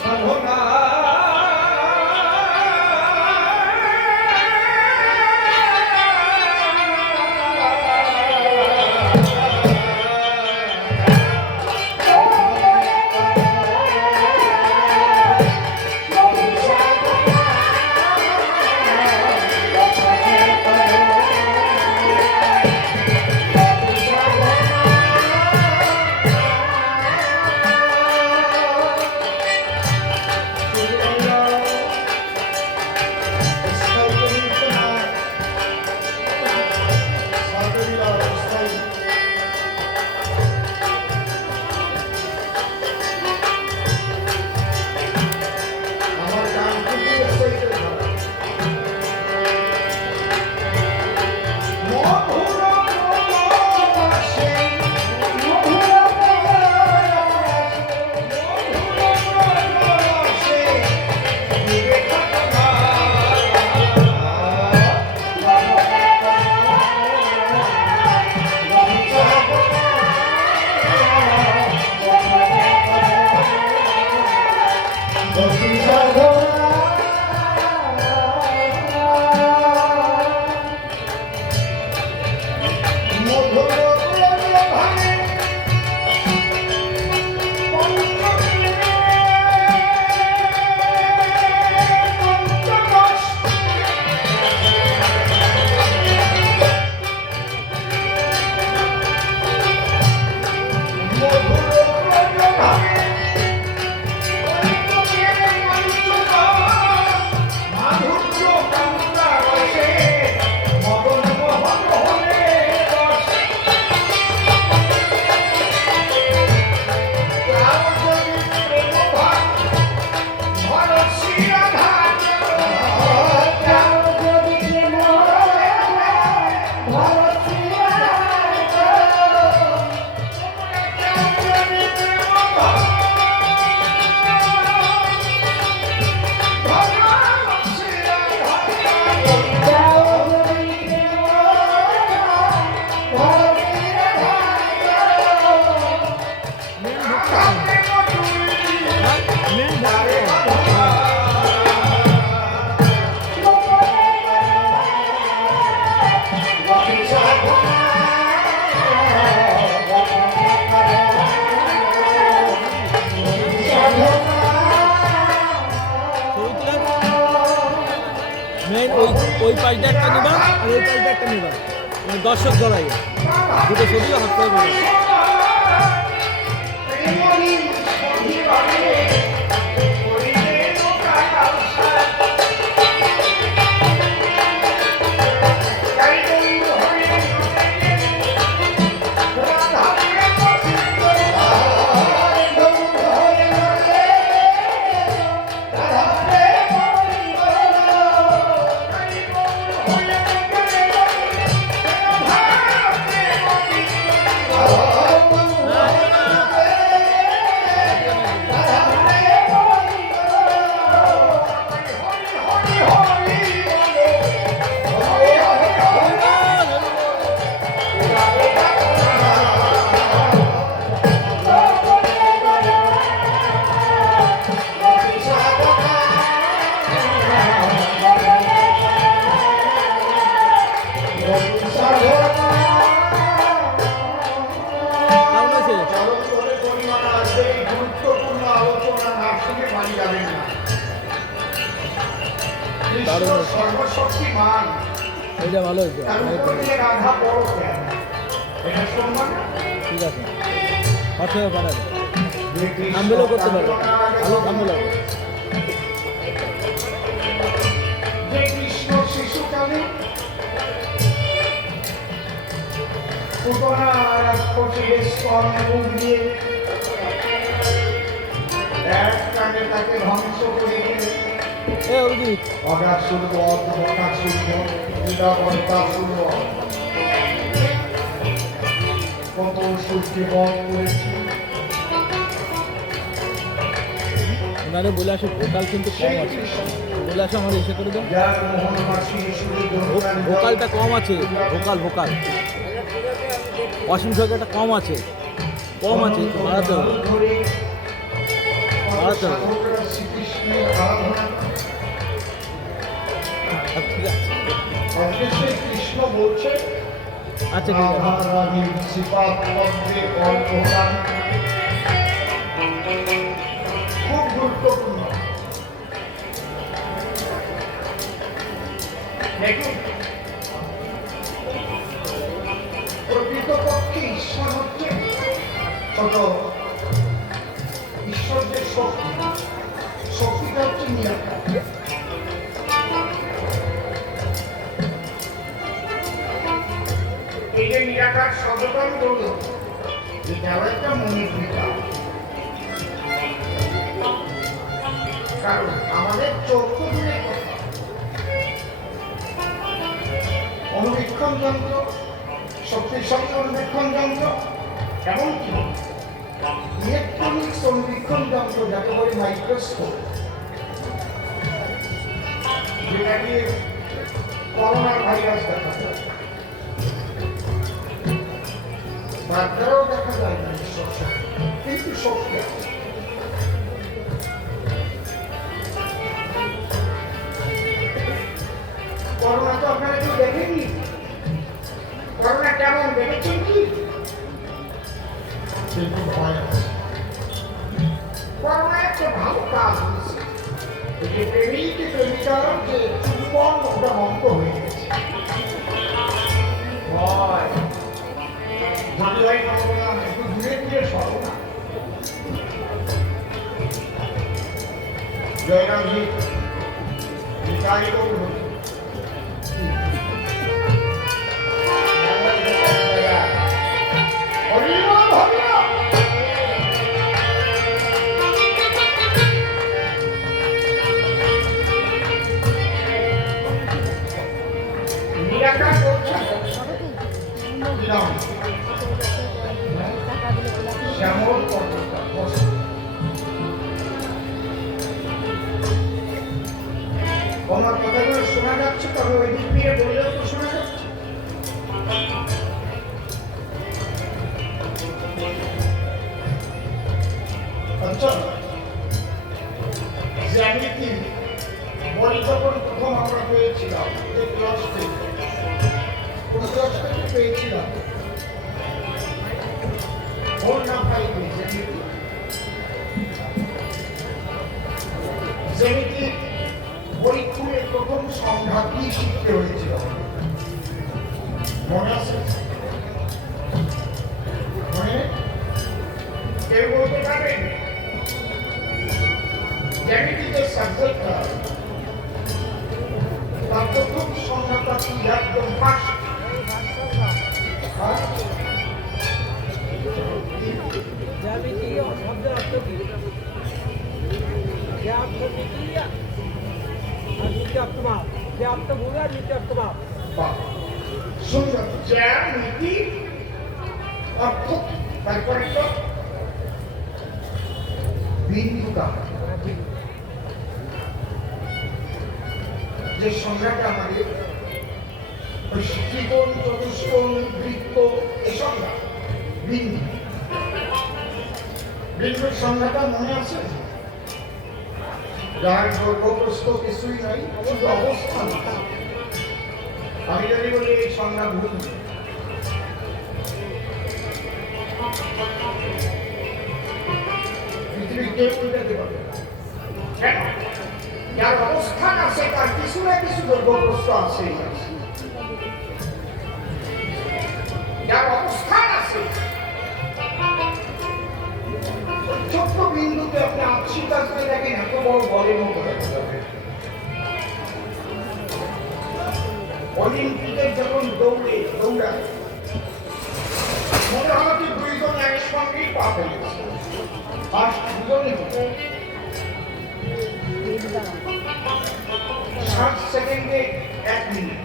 সাধনা মেন ওই পাশটা একটা নিবা আর ওই পাশটা একটা নিবা, মানে দর্শক জড়াই দুটো ছবিও হাত করে বলবে। সর্বশক্তিমান এইটা ভালো হয়েছে, রাধা বড় কেন এটা সম্মান ঠিক আছে। পাঠাবে পাঠাবে আমবেলও করতে পারবে, ভালো আমবেল হবে। যে কৃষ্ণ শিশুকালে পুতনার কোটির স্তনে মুখ দিয়ে এক কানে তাকে ধ্বংস করে এ অভিজিৎ অগাসুর বধ বকাসুর বধ নিরাবন্তাসুর বধ কত অসুরকে বধ করেছে। ওনারে বলে আসে ভোকাল কিন্তু কম আছে, বলে আসে আমার এসে করে দাও, যার মোহনবাসী শুধু ভোকালটা কম আছে, ভোকাল ভোকাল অসীম সরকারটা কম আছে, বাড়াতে হবে, বাড়াতে হবে। শ্রীকৃষ্ণের আরাধনা ঠিক আছে, অবশ্যই কৃষ্ণ বলছে আচ্ছা ঠিক আছে। রাধা রানীর শ্রীপাদ পদ্মে অর্পদান খুব গুরুত্বপূর্ণ। দেখুন, প্রকৃতপক্ষে ঈশ্বর হচ্ছে ছোট, ঈশ্বর যে শক্তি, শক্তিটা হচ্ছে নিরাকার। এই যে নিরাকার শব্দটা আমি বলল, এটাও একটা মনের বিকার। কারণ আমাদের চোখ তো দূরের কথা, অনুবীক্ষণ যন্ত্র, শক্তির সঙ্গে অনুবীক্ষণ যন্ত্র, এমনকি ইলেকট্রনিক্স অনুবীক্ষণ যন্ত্র, যাকে বলে মাইক্রোস্কোপ, যেটা দিয়ে করোনা ভাইরাস দেখা যায়, বাচ্চারাও দেখা যায় না ঈশ্বর শক্তি, কিন্তু শক্তি আছে। করোনা তো আপনারা কেউ দেখেনি, করোনা কেমন দেখেছেন কি? কিন্তু ভয় আছে। করোনা একটা ভালো কাজ হয়েছে, এই যে প্রেমিকার যে চুম্বন, ওটা বন্ধ হয়ে গেছে। ভয় যদি হয় ভগবান একটু দূরে দূরে সরো না। জয়রামজি নিতাই গৌর হরিবল হরিবল। নিরাকার করছে শ্যামল পর্বত আমার কথাগুলো শোনা যাচ্ছে, তবে ওই দিক দিয়ে বললেও তো শোনা যাচ্ছে। আচ্ছা, জ্যামিতি বই যখন প্রথম আমরা পেয়েছিলাম, ক্লাস থেকে, কোন ক্লাস থেকে পেয়েছিলাম, ওর নাম পাইনি জ্যামিতি। জ্যামিতি বই খুলে প্রথম সংখ্যা কি শিখতে হয়েছিল মনে আছে? মনে কেউ বলতে পারবেন? জ্যামিতিতে সাবজেক্টটা তার প্রথম সংখ্যাটা কি একদম ফার্স্ট? সুন্দর জ্যামিতি অর্থ, তারপরে তো বিন্দুটা, যে সংখ্যাটা আমাদের ত্রিকোণ, চতুষ্কোণ, বৃত্ত, এই সংখ্যা বিন্দু, বিন্দুর সংখ্যাটা মনে আছে? যার দৈর্ঘ্যপ্রস্থ কিছুই নাই, শুধু অবস্থান। আমি যদি বলি এই সংখ্যা ভুল, পৃথিবীর কেউ উল্টাতে পারবে না। কেন? যার অবস্থান আছে তার কিছু না কিছু দৈর্ঘ্যপ্রস্থ আছে। যার অবস্থান আছে, ছোট্ট বিন্দুতে আপনি 80 কাজকে দেখেন, এত বড় বলের মতো দেখা যাবে। অলিম্পিকে যখন দৌড়ায় মোটামুটি দুইজন একসঙ্গেই পা ফেলেছে, ফার্স্ট দুজনই 60 সেকেন্ডে 1 মিনিট,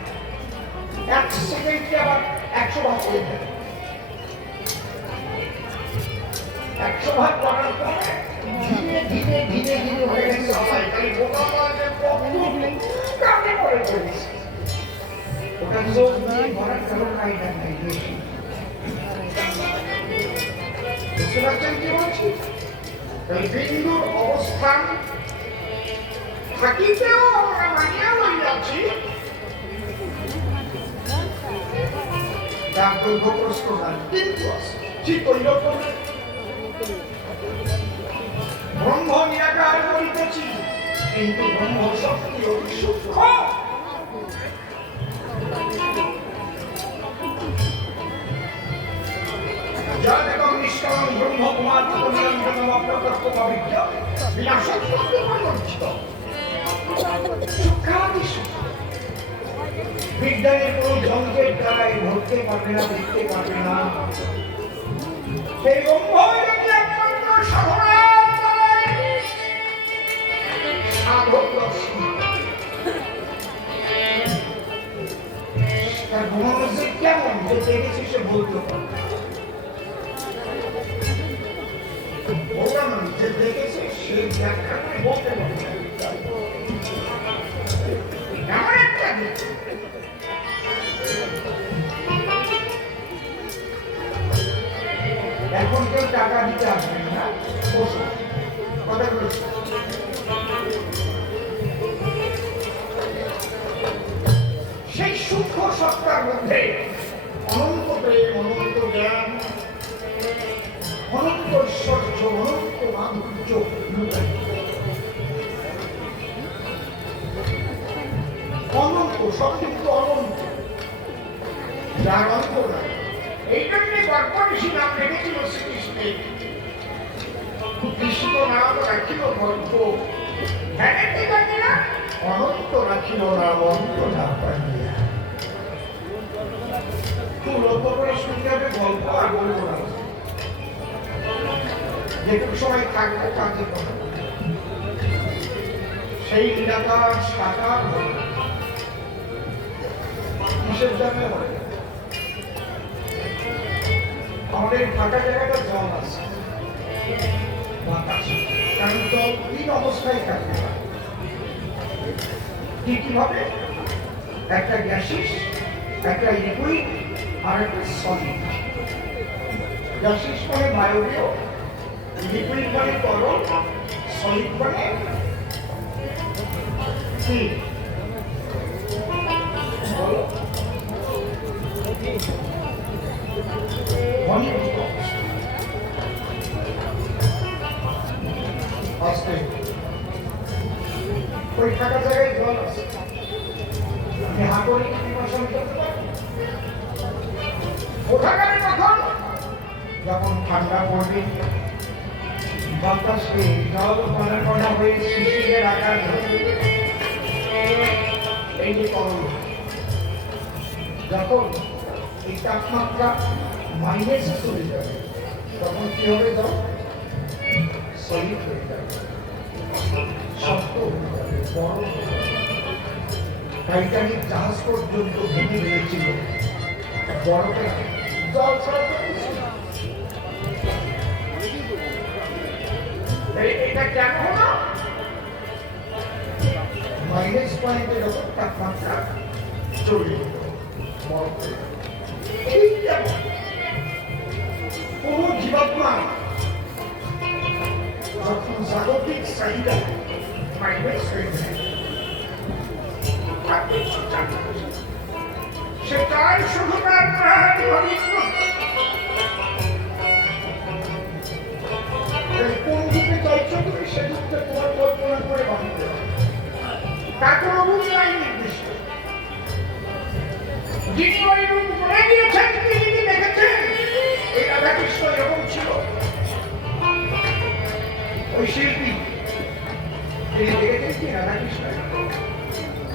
1 সেকেন্ডকে আবার 100 ভাগ করে দেয়। 100 ভাগ করার পরে ধীরে ধীরে ধীরে ধীরে তাই বোকা মাঝে কাকে করে করেছে ওটা লোক দিয়ে ভরার কারণ কায়দা নাই বেশি বুঝতে পারছেন কি বলছি তাই বিন্দুর অবস্থান থাকিতেও আমরা মানিয়া লইয়াছি তার দুর্গগ্রস্ত না কিন্তু ঠিক ওই রকম ব্রহ্ম নিরাকার করিতেছি কিন্তু ব্রহ্ম শক্তি অতি সূক্ষ্ম যার এবং নিষ্কাম ব্রহ্ম কুমার নিরঞ্জন অপ্রত্যক্ষ অবিদ্যা বিনা সত্যকে পরিবর্তিত সূক্ষ্মাতি সূক্ষ্ম বিজ্ঞানের কোন যন্ত্রের দ্বারাই ধরতে পারবে না দেখতে পারবে না সেই ব্রহ্ম যদি একমাত্র সাধনার দ্বারাই সাধক দর্শন তার মনোজ কেমন যে দেখেছি সে বলতে পারে ওটা নয় যে দেখেছে সে ব্যাখ্যা করে বলতে পারে এমন একটা এখন কেউ টাকা দিতে আসবেন না কথা বলছি সেই সূক্ষ্ম সত্তার মধ্যে অনন্ত প্রেম অনন্ত জ্ঞান অনন্ত ঐশ্বর্য অনন্ত মাধুর্য অনন্ত সব কিন্তু অনন্ত যার অন্ত নাই এই জন্যে গর্ভঋষি নাম রেখেছিল শ্রীকৃষ্ণের কৃষ্ণ নাম রাখিল গর্ভ ধ্যানের ঠিকানা অনন্ত রাখিল নাম অন্ত না পাইয়া খুব লক্ষ্য করে শুনতে হবে গল্প আর বলবো না যেটুকু সময় থাকবো কাজে কথা সেই নিরাকার সাকার কিসের জন্য হয় আমাদের ফাঁকা জায়গাটা জল আছে বাতাস কারণ জল তিন অবস্থায় থাকে কিভাবে একটা গ্যাসিস একটা লিকুইড আর একটা সলিড গ্যাসিস মানে বায়বীয় লিকুইড মানে তরল সলিড মানে কি বলো ওই ফাঁকা জায়গায় জল আছে আপনি হাঁটুরি নির্বাচন করতে পারেন ওখানে তখন যখন ঠান্ডা পড়বে বাতাসে জল কণা কণা হয়ে শিশিরের আকার ধরবে এই যে তরল যখন এই তাপমাত্রা মাইনাসে চলে যাবে তখন কি হবে জল সলিড হয়ে যাবে শক্ত হয়ে যাবে বড় হয়ে যাবে টাইটানিক জাহাজ পর্যন্ত ভেঙে গিয়েছিল বরফে জল ছাড়া এটা কেন হলো মাইনাস পয়েন্টের ওপর তাপমাত্রা চলে যেত বরফ ঠিক যেমন কোন জীবাত্মা যখন জাগতিক চাহিদা মাইনাস হয়ে যায় সে তার শুধু তার প্রাণ কোন রূপে চাইছ তুমি সে রূপে তোমার কল্পনা করে বানিয়ে তার কোনো রূপ নাই নির্দিষ্ট যিনি ওই রূপ করে দিয়েছেন তিনি দেখেছেন এই রাধাকৃষ্ণ এরকম ছিল ওই শিল্পী তিনি দেখেছেন কি রাধাকৃষ্ণ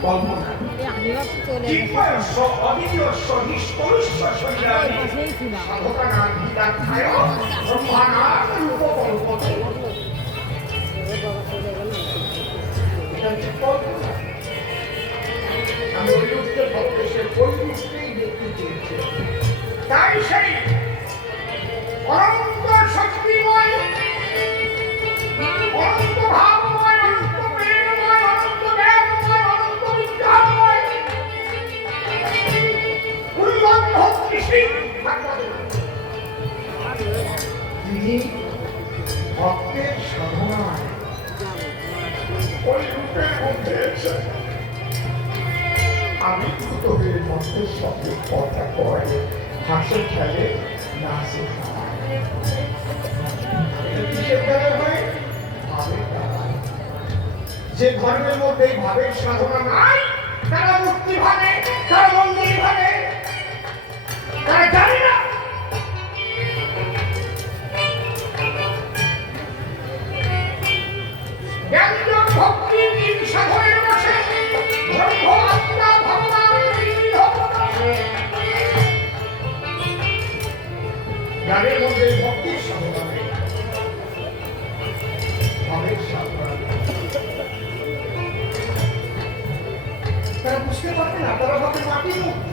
কল্পনা চিন্ময়স্য অবিদ্যস্য নিষ্কলুষ্য শরীরাণি সাধকানাং গীতাধ্যায় ব্রহ্মানাং রূপকল্পতে এটা হচ্ছে কল্পনা আমি ওই রূপকে ভালোবেসে ওই রূপকেই দেখতে চেয়েছি তাই সেই অনন্ত শক্তিময় অনন্ত ভাবময় মনীষী তিনি ভক্তের সাধনায় ওই রূপের মধ্যে এসে আমি দ্রুত হয়ে ভক্তের সঙ্গে কথা কয়, হাসে খেলে, নাচে খায়। এটা কিসের দ্বারা হয়? ভাবের দ্বারা। যে ধর্মের মধ্যে ভাবের সাধনা নাই, তারা মুক্তি ভাবে, তারা মন্দির ভাবে, তারা জানে না জ্ঞানযোগ ভক্তি তিন সাধনের বসে ব্রহ্ম আত্মা ভগবান জ্ঞানের মধ্যে ভক্তির সাধনা নেই, ভাবের সাধনা নেই। তারা বুঝতে পারবে না, তারা ভাবে মাটির মূর্তি,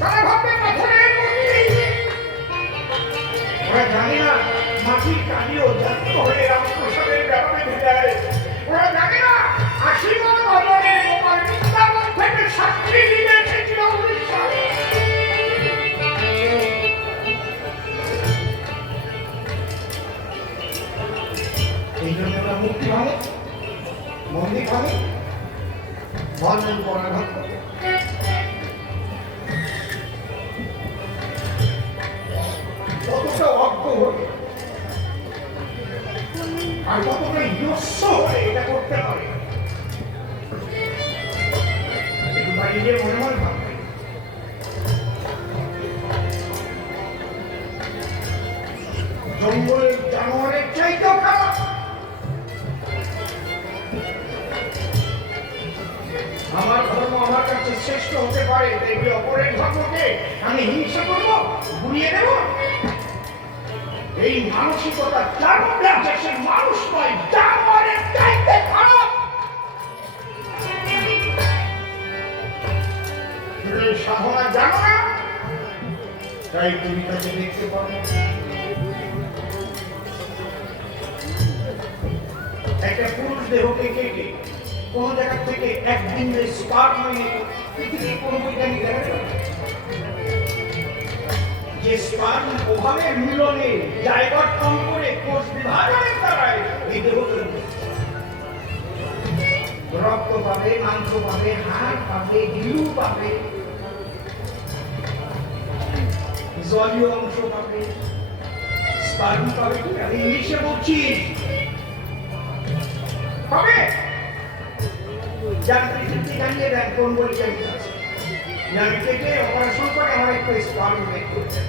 তারা ভাবে পাথরের মূর্তি। ওরা জানে না মাটির কালিও জাত হয়ে রামপ্রসাদের ব্যাপারে যায়। ওরা জানে না আশীর্বাদ ভবনের গোপাল বৃন্দাবন থেকে সাক্ষী নিয়ে এসেছিল উড়িষ্যা। এই জন্য ওরা মুক্তি ভাবে, মন্দির ভাবে, ধর্মের উপর আঘাত করে। কতটা অজ্ঞ হয়ে আর কতটা ইয়স্য হয়ে এটা করতে পারে, একটু বাইরে মনে মনে ভাববে। জঙ্গলের জানোয়ারের চাইতেও খারাপ। আমার ধর্ম আমার কাছে শ্রেষ্ঠ হতে পারে, দেখবি অপরের ধর্মকে আমি হিংসা করবো, ঘুরিয়ে দেব। এই মানসিকতা যার মধ্যে আছে সে মানুষ নয়, জানোয়ারের চাইতে খারাপ। এই সাধনা জানো না, তাই তুমি তাকে দেখতে পারো। একটা পুরুষ দেহকে কেটে কোন জায়গা থেকে একদিন স্পার্ক হয়ে পৃথিবীর কোন বৈজ্ঞানিক দেখা যে স্পার্ক ওভাবে মিলনে জায়গা কম করে কোষ বিভাজনের দ্বারায় এই দেহ তৈরি, রক্ত পাবে, মাংস পাবে, হাড় পাবে, গিলু পাবে, জলীয় অংশ পাবে, স্পার্ক পাবে। কি আমি ইংলিশে বলছি হবে যান্ত্রিক জানিয়ে দেন কোন বৈজ্ঞানিক আছে, আমি কেটে অপারেশন করে আমার একটু স্পার্ম বের করতে।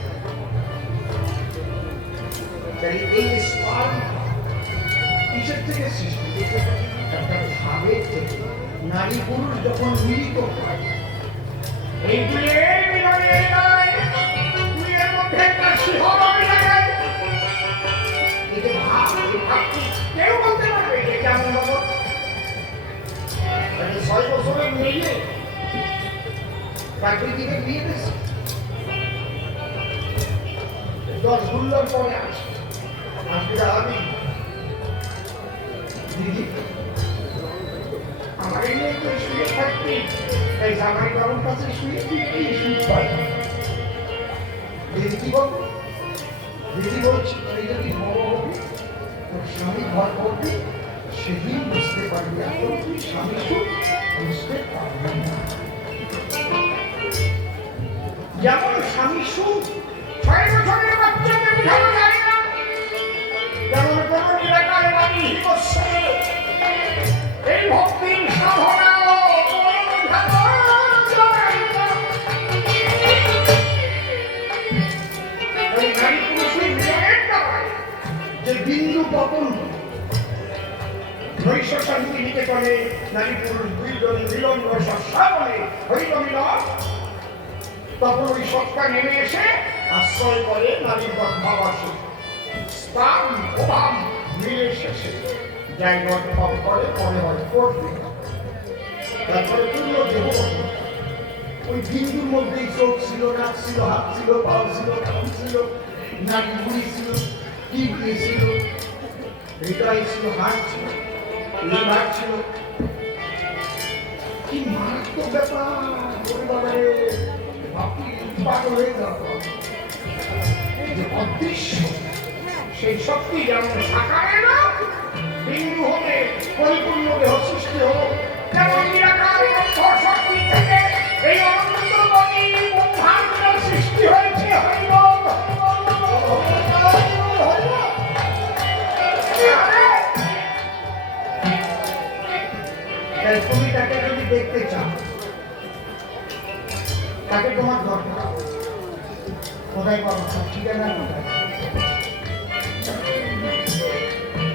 এই স্পার্ম কিসের থেকে সৃষ্টি? একটা ভাবের থেকে। নারী পুরুষ যখন মিলিত হয়, এই দুয়ের মিলনে দুয়ের মধ্যে একটা শিহরণ লাগে। এই যে ভাব, এই ভাবটি কেউ বলতে পারবে যে কেমন হবো? 6 বছরের মেয়ে প্রাকৃতিকে বিয়ে দিচ্ছে, 10 গুল্লোর পরে আসে, আসবে দাঁড়াবি দিদি আমার এই মেয়ে তো শুয়ে থাকবি, তাই জামাই বাবুর কাছে শুয়ে তুই কি সুখ পাই। দিদি কি বলবো? দিদি বলছি তুই যদি বড় হবি, তোর স্বামী ঘর করবি, সেদিন বুঝতে পারবি। এখন তুই স্বামী সুখ বুঝতে পারবি না। যেমন স্বামী সুখ 6 বছরের বাচ্চাকে বোঝানো যায় না, যেমন কোন নিরাকার বাণী হিমস্বরে এই ভক্তির সাধনা নারী পুরুষের মিলনের দ্বারায় যে বিন্দু পতন নৈশ শান্তি নিকেতনে নারী পুরুষ দুইজন মিলন রস শ্রাবণে হইল মিলন, তখন ওই সত্তা নেমে এসে আশ্রয় করে নারীর গর্ভাবাসী। স্থান অভাব মিলে শেষে যাই গর্ভাব করে পরে হয় করবে, তারপরে পূর্ণ দেহ। ওই বিন্দুর মধ্যেই চোখ ছিল, নাক ছিল, হাত ছিল, পাও ছিল, কান ছিল, নারী বুড়ি ছিল, কিডনি ছিল, হৃদয় ছিল, হার্ট ছিল, লিভার ছিল। কি মারাত্মক ব্যাপার! পাগল হয়ে যাবো যে অদৃশ্য সেই শক্তি যেমন সাকারে না বিন্দু হতে পরিপূর্ণ দেহ সৃষ্টি হলো যেমন নিরাকার অক্ষর শক্তি থেকে এই অনন্ত কোটি ব্রহ্মাণ্ড সৃষ্টি হয়েছে হরিব তুমি তাকে যদি দেখতে চাও তাকে তোমার দরকার কোথায় পাবো তার ঠিকানা কোথায়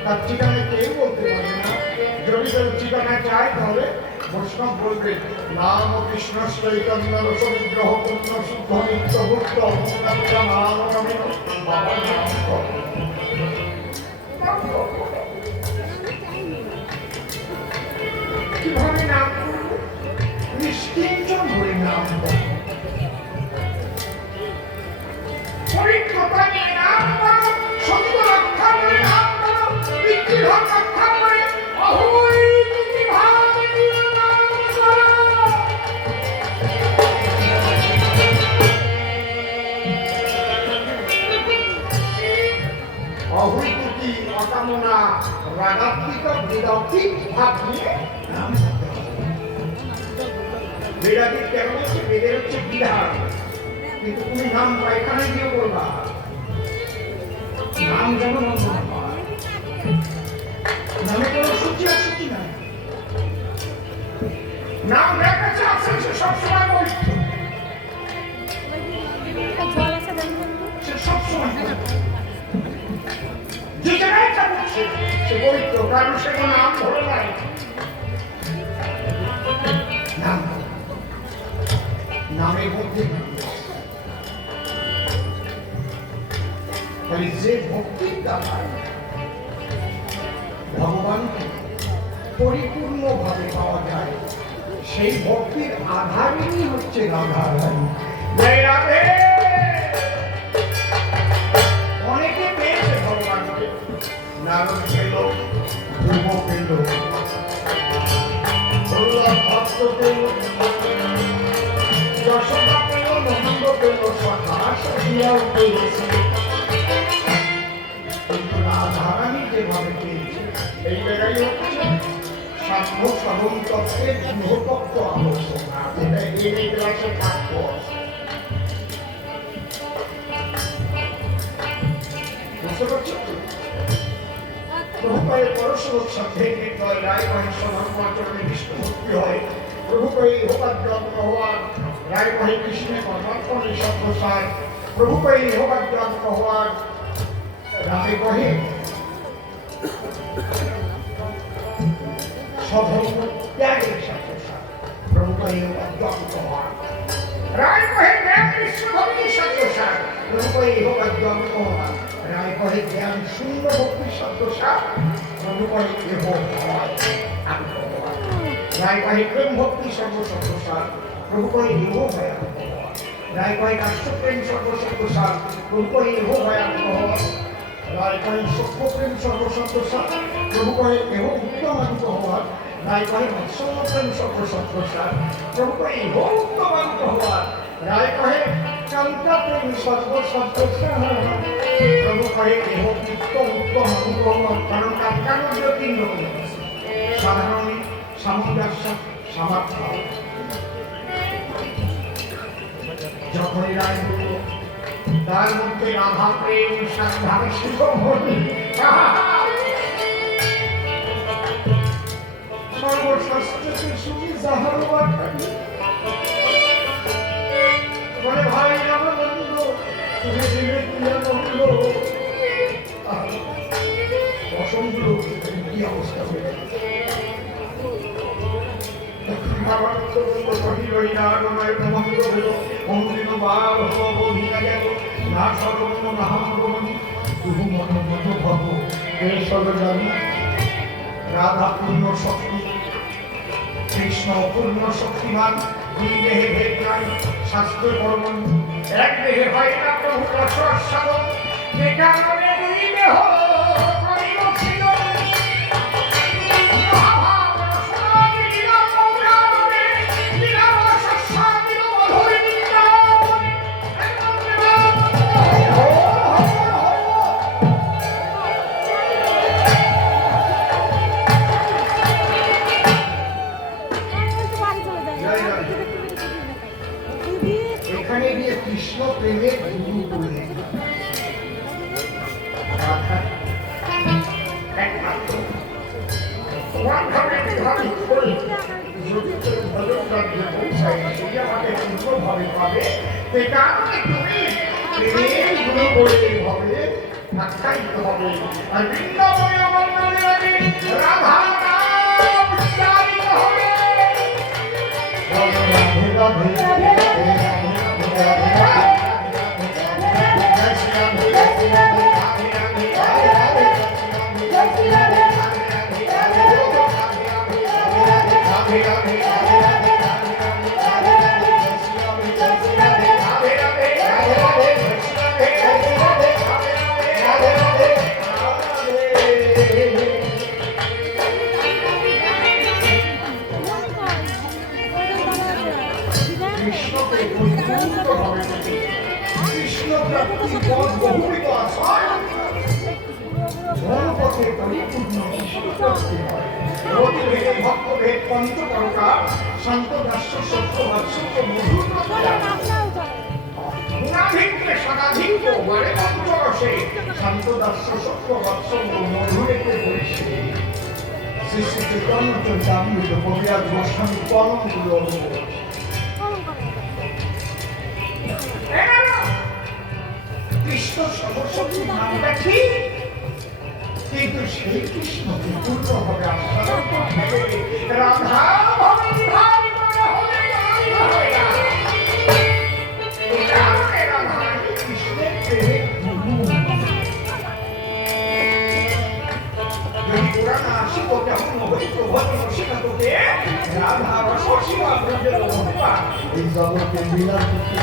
তার ঠিকানা কেউ বলতে পারে না যদি কেউ ঠিকানা চায় তাহলে বৈষ্ণব বলবে নাম কৃষ্ণ চৈতন্য রসবিগ্রহ পূর্ণ শুদ্ধ নিত্য ভুক্ত বাবার নাম কিভাবে নাম নিষ্কিঞ্চন হয়ে নাম পরিক্রতা নিয়ে নাম করো সত্য রক্ষা করে নাম করো বিদ্রোহ রক্ষা করে অহৈ ভাবে নাম করো অহৈতুকি অকামনা রাগাত্মিক বেদাত্মিক ভাব নিয়ে নাম করতে হবে বেদাত্মিক কেমন হচ্ছে বেদের হচ্ছে বিধান কিন্তু তুমি নাম পায়খানায় গিয়ে বলবা নাম যেমন নামে কোনো সূচি অসুচি নাই নাম দেখাচ্ছে আসলে সে সবসময় বৈধ সে সবসময় যে জায়গায় যাচ্ছে সে বৈধ কারণ সে কোনো নাম ধরে নাই নাম নামের মধ্যে তাহলে যে ভক্তির দ্বারা ভগবানকে পরিপূর্ণভাবে পাওয়া যায় সেই ভক্তির আধারই হচ্ছে রাধারানী রাধে অনেকে পেয়েছে ভগবানকে নারদ পেল ধ্রুব পেল ভক্ত পেল যশোদা পেল নন্দ পেল সখা সখিয়াও পেয়েছে কিন্তু রাধারানী যেভাবে পেয়েছে এই জায়গায় হচ্ছে সাম্য সাধন তত্ত্বের গৃহতত্ত্ব আলোচনা যেটা এই ক্লাসে থাকবো বুঝতে পারছো প্রভুপায়ের পরশোৎ সাথে নির্দয় রায় মহেশ ধর্মাচরণে বিষ্ণু ভক্তি হয় প্রভুপায় ইহকার জন্ম হওয়ার রায় মহে কৃষ্ণে পরমাত্মনে সত্যসার প্রভুপায় ইহকার জন্ম হওয়ার রায় মহে সধর্ম ত্যাগের সত্যসার প্রভুপায় ইহকার জন্ম হওয়ার রায় মহে জ্ঞান বিশ্বভক্তির সত্যসার প্রভুপায় ইহকার জন্ম হওয়ার রায় মহে জ্ঞান শূন্য ভক্তির সত্যসার প্রভুপায় ইহ হওয়ার রায় কহে প্রেম ভক্তি সর্বসত্তসার প্রভু কহে ইহ ভয়ানক হওয়া রায় কহে রাষ্ট্রপ্রেম সর্বসত্তসার প্রভু কহে ইহ ভয়ানক হওয়া রায় কহে সত্যপ্রেম সর্বসত্তসার প্রভু কহে ইহ উত্তমানিত হওয়া রায় কহে মৎস্যপ্রেম সর্বসত্তসার প্রভু কহে ইহ উত্তমানিত হওয়া রায় কহে কান্তা প্রেম সর্বসত্তসার প্রভু কহে ইহ উত্তমানিত হওয়া কারণ কান্তার মধ্যে তিন রকম সাধারণ সামঞ্জস্য সামর্থ্য যখনই রায় বলল তার মধ্যে রাধা প্রেম সাধারণ শিখমণি সর্বশাস্ত্রকে শুনি যাহার বাখানি বলে ভাই রামানন্দ তুমি দিলে প্রিয়ানন্দ অসংখ্য কি অবস্থা হয়ে রাধা পূর্ণ শক্তি কৃষ্ণ পূর্ণ শক্তিমান দুই দেহে ভেদ নাই শাস্ত্র কর্মণ এক দেহে হয় না প্রভু রসাস্বাদন যে কারণে দুই দেহ সেখানে গিয়ে কৃষ্ণ প্রেমের গুরু বলে রাধা একমাত্র তোমার ভাবে কিভাবে করে যদি কেউ ভজন রাজ্যে পৌঁছায় সেই আমাকে পূর্ণভাবে পাবে সে কারণে তুমি প্রেমের গুরু বলে হবে আখ্যায়িত হবে আর বৃন্দাবনে আমার নামে আগে রাধা নাম উচ্চারিত হবে। রাধে রাধে রাধে রাধে কৃষ্ণকে পরিপূর্ণভাবে কৃষ্ণ প্রাপ্তি পথ বহুবিধ আশায় ধর্মপথে পরিপূর্ণ কৃষ্ণ প্রাপ্তি হয়। রতিভেদে ভক্তভেদ পঞ্চকরকার শান্ত দাস্য সত্য বাৎসল্য মধুর গুণাধিক্যে সদাধিক্য বারে পঞ্চরসে শান্ত দাস্য সত্য বাৎসল্য মধুরেতে বলিছে। শ্রী শ্রী চৈতন্য চরিতামৃত কবিরাজ গোস্বামী পরম গুরু অনুভব কৃষ্ণ সর্বশক্তি নামটা ঠিক, কিন্তু সেই কৃষ্ণকে পূর্ণভাবে আস্বাদন করতে গেলে রাধা ভাবে বিহারী মনে হলে হয় না। এই কারণে রাধা কৃষ্ণের প্রেমে গুরু। যদি পুরাণ আসি তো কেমন হইত ভজন শিখা তোকে রাধা রসিবা ব্রজের ভগবা এই জগতে লীলা করতে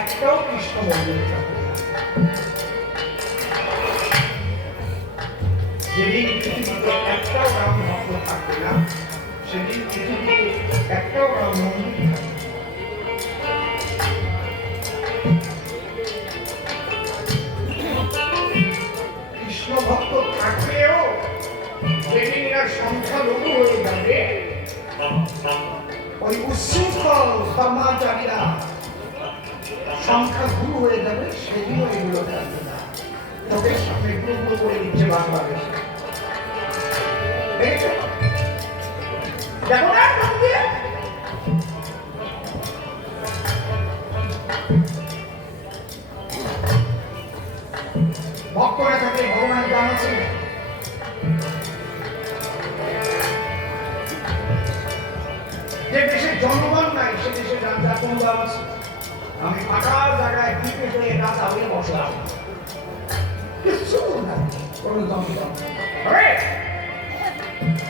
একটাও কৃষ্ণ মন্দির থাকবে না। যেদিন পৃথিবীতে একটাও রাম ভক্ত থাকবে না, সেদিন পৃথিবীতে একটাও রাম মন্দির থাকবে না। কৃষ্ণ ভক্ত থাকলেও যেদিন এর সংখ্যা লঘু হয়ে যাবে, ওই উচ্ছৃঙ্খল ধর্মাচারীরা সংখ্যা গুরু হয়ে যাবে, সেদিনও এগুলো থাকবে না। ওদের সামনে গুরু করে দিচ্ছে বাংলাদেশে। দেখেছো? দেখো না চোখ দিয়ে? ভক্তরা থাকে ভগবান জানাচ্ছেন, যে দেশের জনগণ নাই সে দেশে রাজা কোন দাম আছে? আমি ফাঁকা জায়গায় টিপে হয়ে রাজা হয়ে বসলাম, কিছু নাই, কোনো জনগণ।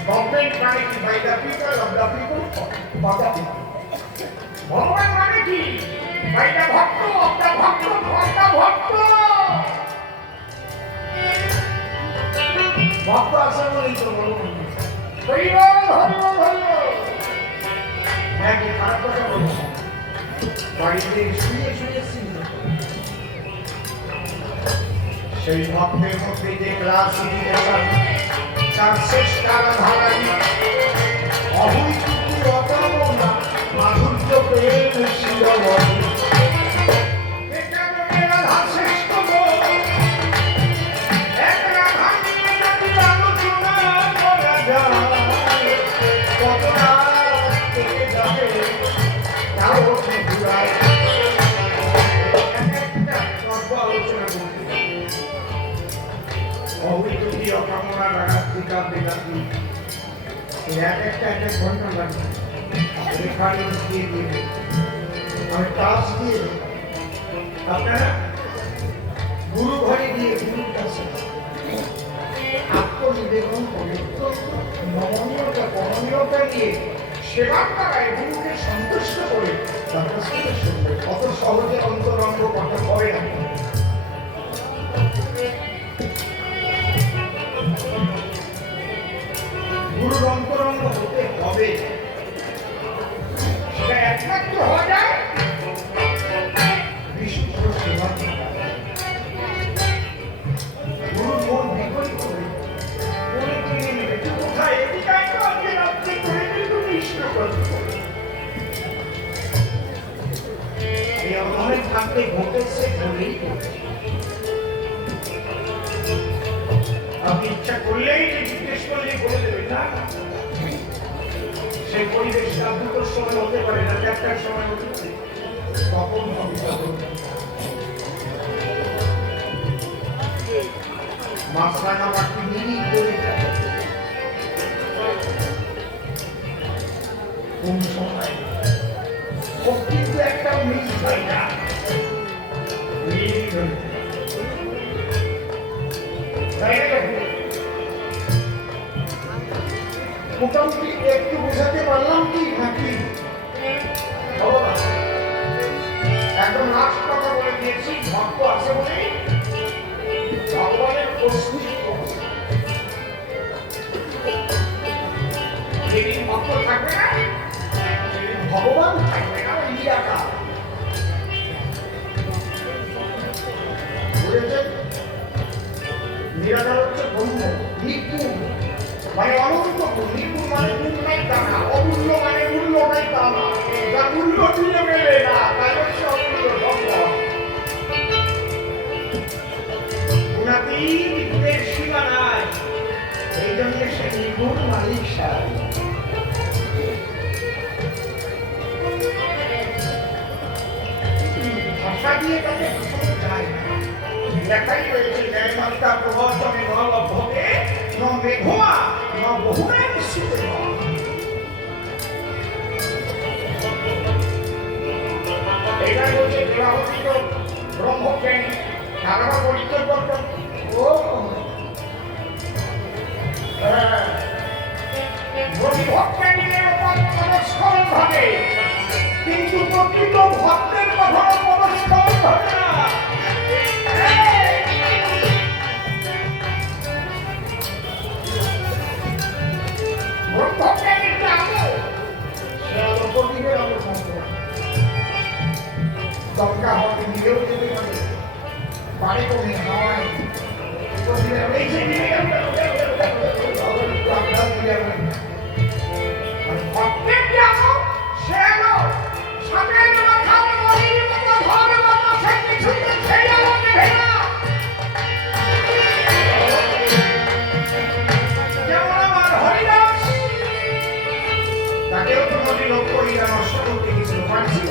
গভর্নমেন্ট মানে কি? By the people, of the people, for the people. ভগবান মানে কি? By the bhakt, of the bhakt, for the bhakt. ভক্ত আছে বলেই তো বলুন হরিবল, হরিবল, হরিবল। নাকি খারাপ কথা বলছি? বাড়িতে শুয়ে শুয়ে চিন্তা করি, সেই ভক্তের মধ্যে যে ক্লাসি তার শেষ কারাধারাই অহৈতুকী অকামনা মাধুর্য প্রেম শিরবন। এটা মনে রাধা শ্রেষ্ঠ গো, এক রাধা নিয়ে যদি আলোচনা করা যায়, কত রাত থেকে যাবে তাও ঘুরায়। একটা গল্প আলোচনা করতে অহৈতুকী অকামনা রাগাত্মিকা বেদাতি এক একটা ঘন্টা লাগে। রেফারেন্স দিয়ে দিয়ে আমি ক্লাস দিয়ে আপনারা গুরু ঘরে গিয়ে গুরুর কাছে আত্মনিবেদন করে নমনীয়তা করণীয়তা নিয়ে সেবার দ্বারায় গুরুকে সন্তুষ্ট করে তার কাছ থেকে শুনবে। অত সহজে অন্তরঙ্গ কথা করে না। গুরুর অন্তরঙ্গ হতে হবে, সেটা একমাত্র হওয়া যায় বিশুদ্ধ সেবা। গুরুর মন বিপরীত করে মনে টেনে নেবে, তুই কোথায় এদিকে আয় তো, আজকে রাত্রে করে কিন্তু কৃষ্ণ করতে। এই অভাবে থাকতে ঘটেছে বলেই ঘটেছে। আপনি ইচ্ছা করলেই জিজ্ঞেস করলেই বলে দেবেন না, সেই পরিবেশটা দুটোর সময় হতে পারে না, চারটার সময় হতে পারে, কখন হবে মাঝখানা বাকি মিনিট করে কোন সময় ও কিন্তু একটা মিস হয় না, মিনিট হয়ে মোটামুটি একটু বোঝাতে পারলাম কি নাকি? একদম লাস্ট কথা বলে দিয়েছি, ভক্ত আছে বলেই ভগবানের অস্তিত্ব। যেদিন ভক্ত থাকবে না সেদিন ভগবান থাকবে না, নিরাকার। বুঝেছেন? নিরাকার হচ্ছে ব্রহ্ম, নির্গুণ মানে অনন্ত। নির্গুণ মানে গুণ নাই তা না, অমূল্য মানে মূল্য নাই তা না, যা মূল্য দিয়ে মেলে না তাই হচ্ছে অমূল্য সম্পদ। গুণাতীত গুণের সীমা নাই, এই জন্য সে নির্গুণ মালিক সার। ভাষা দিয়ে তাকে বোঝানো যায় না। লেখাই রয়েছে ন্যায়মাত্রা প্রবর্তনে ন লভ্যতে ন মেঘমা ন বহুনা নিশ্চিত। এটাই বলছে দেবাহূত ব্রহ্মজ্ঞানী তারা পরিচয় করতেন। ও ভক্তানীদের উপর পদস্খলন ঘটে, কিন্তু প্রকৃত ভক্তের কখনো পদস্খলন লঙ্কা হতে দিলেও যেতে পারে বাড়ি করে হাওয়ায় এই যে নিয়ে গেল আমরা দিয়ে গেল প্রত্যেক যাবো সে এলো সাথে এলো খাবে মরির মতো ঘরে মতো সে কিছুতে ছেড়ে যাবো নেবে না যেমন আমার হরিদাস তাকেও তো নদী লক্ষ্য করিয়া নষ্ট করতে গেছিল পারছিল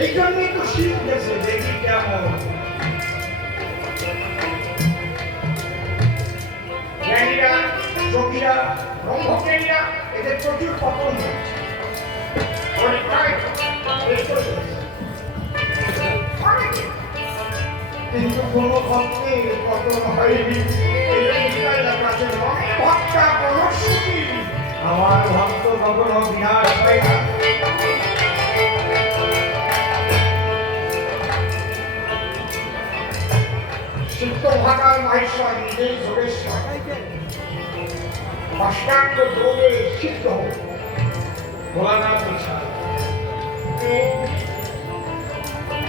এই জন্যই তো শীত গেছে দেখি কেমন জ্ঞানীরা যোগীরা ব্রহ্মজ্ঞানীরা এদের প্রচুর পতন হচ্ছে পরীক্ষায় বেশ করে ফেলেছে। কিন্তু কোনো ভক্তে পতন হয়নি এই জন্য কাছে রঙে ভক্তা কোনো সুখী আমার ভক্ত কখনো বিনাশ হয় না সিদ্ধ ভাগার মহেশ্বর নিজেই যোগেশ্বর অষ্টাঙ্গ যোগে সিদ্ধ ভোলানাথ বিশাল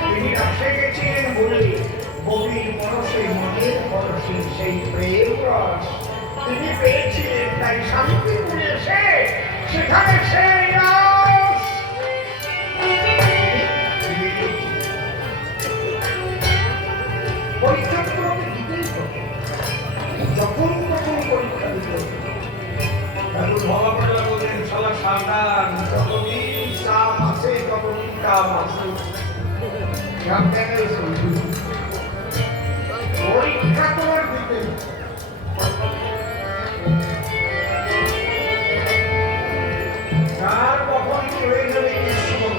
তিনি রাশে গেছিলেন বলে গভীর মনসে মনের পরশে সেই প্রেম রস তিনি পেয়েছিলেন তাই শান্তিপুরে এসে সেখানে সেই রস পরীক্ষা তো দিতেই হবে যখন তখন পরীক্ষা দিতে হবে ঠাকুর বাবা পাগলা বলেন শালা সাঁতার যতদিন চাপ আছে ততদিন কাম আছে পরীক্ষা তোমার দিতে কার কখন কি হয়ে যাবে কিছু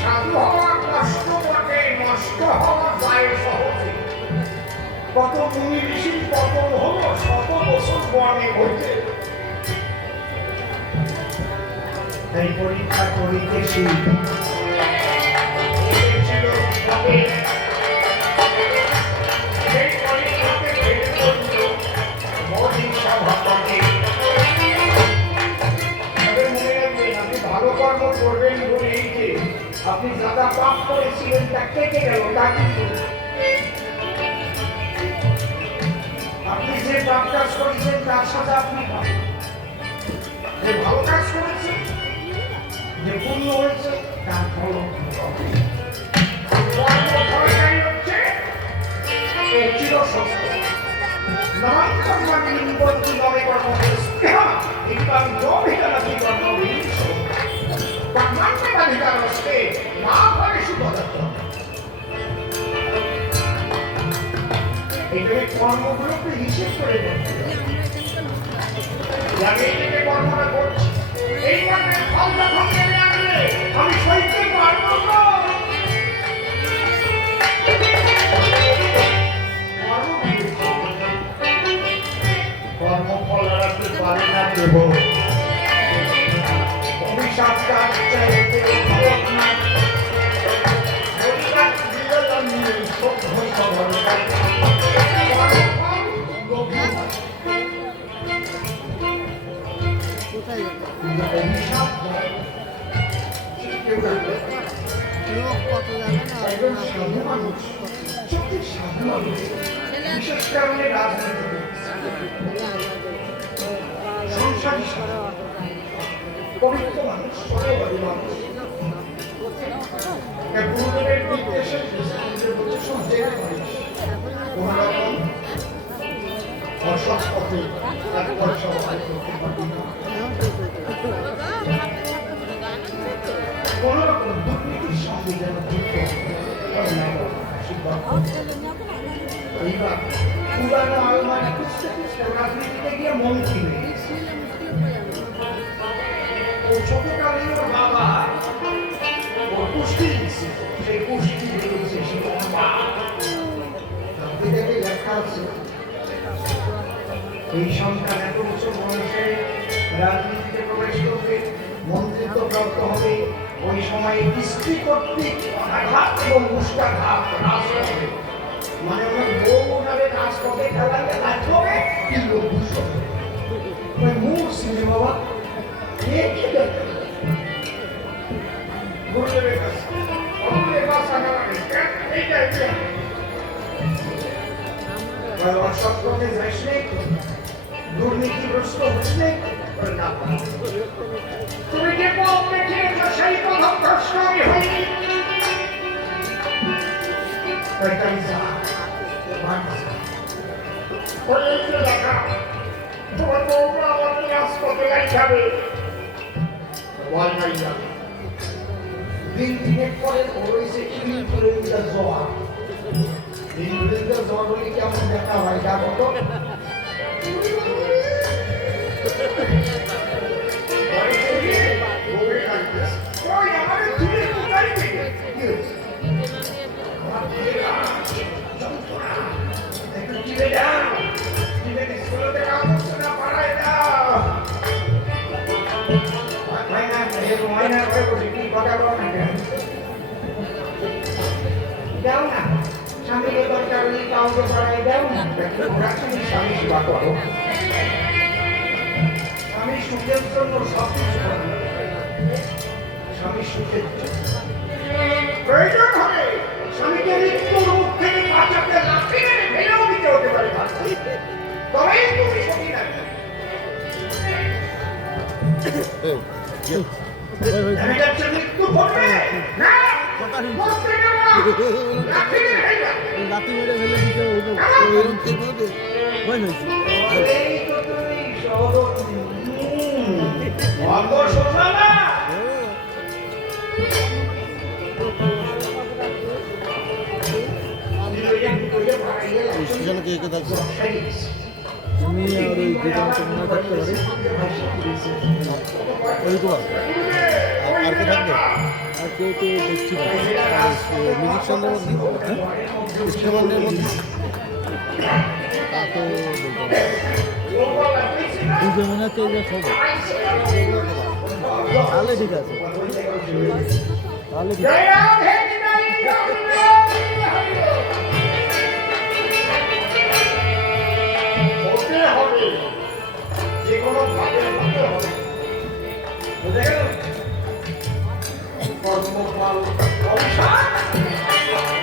সাধু হওয়া কষ্ট বটে নষ্ট হওয়া যায় সহজে কত মুনি ঋষির পতন হলো শত বছর বনে হইতে এই পরীক্ষা করিতেছি সেই পরীক্ষাকে ফেল করিল মৌলিক সভাপতি মনে রাখবেন আপনি ভালো কর্ম করবেন বলে এই যে আপনি যারা পাপ করেছিলেন তা কেটে গেল তা কিন্তু আপনি যে পাপ কাজ করেছেন তার সাথে আপনি পাবেন যে ভালো কাজ করেছেন যে পূর্ণ হয়েছে তার ফল কর্মফলটাই হচ্ছে চিরসত্য নয় কর্মাণি নিবন্ধি নয় কর্মফলস্পৃহা ইত্যাং যোভিদানাতি কর্মবিহিংস কর্মাণ্যবাধিকারস্তে মা ফলেষু পদার্থ এখানে কর্মগুলোকে হিসেব করে করতে হবে আমি এই কর্মটা করছি এই কর্মের ফল যখন নেমে আসবে আমি সইতে পারবো না কর্মফল রাখতে পারে না দেব অভিশাপটা চাইতে ভাবক না পরিবার বিবেচন নিয়ে সভ্য সবল অভিশাপ একজন সাধু মানুষ সত্যি সাধু মানুষ বিশেষ কারণে রাজনীতি সংসারী সাধু পবিত্র মানুষ সরবাদী মানুষ গুরুদেবের নির্দেশে বলছে সব জেনে মানুষ কোন রকম অসৎ পথে এক পয়সা করতে পারবি না কোন রকম দুর্নীতির সঙ্গে যেন যুক্ত এইবার পুরানো আলমারি খুঁজতে খুঁজতে রাজনীতিতে গিয়ে মন কিনে ও ছোটকালে ওর বাবা ওর পুষ্টি দিচ্ছে সেই পুষ্টি দিয়েছে সে দেখে লেখা আছে এই সন্তান এত বছর বয়সে রাজনীতিতে প্রবেশ করবে মন্ত্রিত্ব প্রাপ্ত হবে ওই সময় স্ত্রী কর্তৃক আঘাত এবং মুষ্টাঘাত হ্রাস হবে মানে ওনার বউ ওনারে রাজপথে খেলাতে বাধ্য হবে কি লোক বুঝতে হবে মূল সিনে বাবা কে কি দেখে গুরুদেবের কাছে অমরের বাসা নেওয়া এইটা এইটা অসৎপথে যাইস নেই দুর্নীতিগ্রস্ত হস নেই না তুমি যে পথ দেখিয়েছ সেই পথ ভ্রষ্ট আমি হইনি হয়েছে দেখা তোমার বউরা আমাকে রাজপথে লাইঠাবে দিন তিনেক পরে রয়েছে ইনফ্লুয়েঞ্জা জ্বর ইনফ্লুয়েঞ্জা জ্বর হলে কেমন দেখা হয় দেখো তো ওই আমাদের তুলে কোথায় থেকে কি হয়েছে? একটু টিপে দাও টিপে স্কুলেতে কাজ করছে না পাড়ায় দাও মাইনা করে বসে কি কথা বলো না কেন? দাও না স্বামীকে দরকার হলে কাউকে পাড়ায় দাও না ওরা তুমি স্বামী সেবা করো স্বামী সুখের জন্য সব কিছু করো স্বামী সুখের জন্য প্রয়োজন হবে স্বামীকে মৃত্যুর মুখ থেকে বাঁচাতে লাঠি মেরে ফেলেও দিতে হতে পারে তবেই তুমি সখী নারী আমি যাচ্ছি মৃত্যু করবে না করতে দেব না লাঠি মেরে ফেলবা লাঠি মেরে ফেলে দিতে এরকম ঠিক হবে ভয় হয়েছে এই তো তুমি সহদর্মী অল্প শোনা না স্টেশনে কে কে থাকবে তুমি আর ওই দুজন তো মনে থাকতে পারে ওই তো আর কে থাকবে আর কেউ তো দেখছি না মিউজিক সন্ধ্যের মধ্যে স্টেশনের মধ্যে তা তো দুজন মনে হচ্ছে ওইগুলো সব তাহলে ঠিক আছে তাহলে ঠিক আছে জয় রাধে নিতাই হতে হবে যে কোনো ভাবে হতে হবে বুঝে গেল কর্মফল অভিশাপ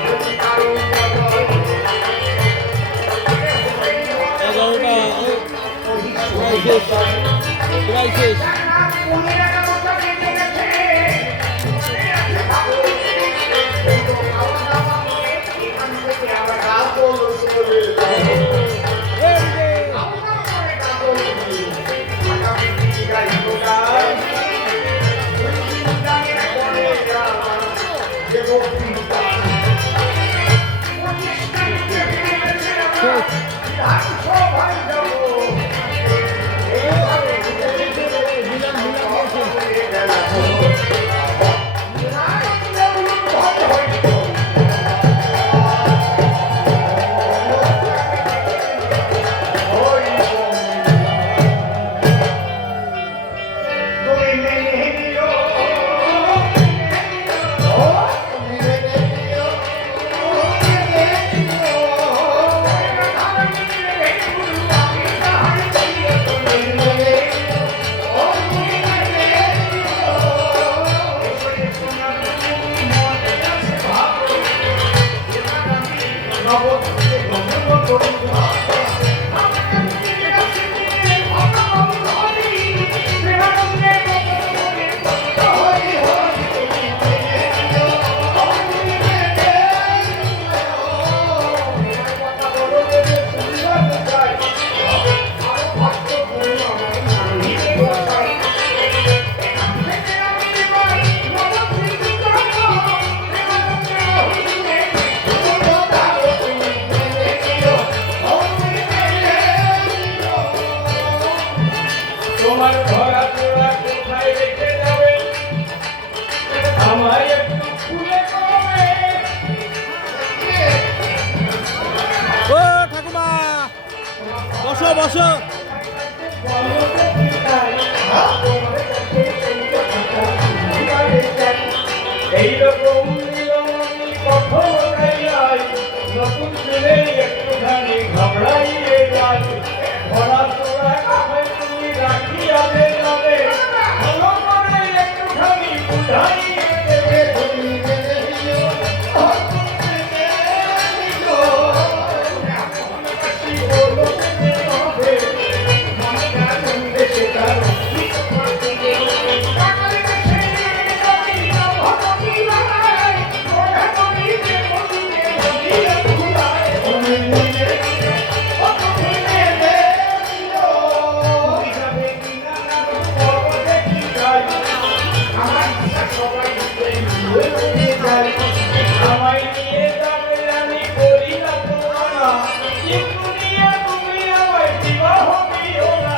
যদি কারো এগারোটা প্রায় শেষ প্রায় শেষ তোমার ভরা তোরা কোথায় রেখে যাবে আমায় একটু খুলে কবে ও ঠাকুমা বসো বসো এইরকম নিয়ম কখনো নাই নতুন ছেলে একটুখানি ঘবড়াইয়ে যায় ভরা তোরা কামাই তুমি রাখিয়া দেবে ভালো করে একটুখানি বুঝাইয়ে দেবে তুমি মেনে নিও তুমি মেনে নিও হাসি বলো মেনে হবে মনে আনন্দে সেটা ঠিক করতে গেলে আমায় নিয়ে যাবে আমি করি না তোমারা কিন্তু নিয়ে তুমি আমায় বিবাহ দিও না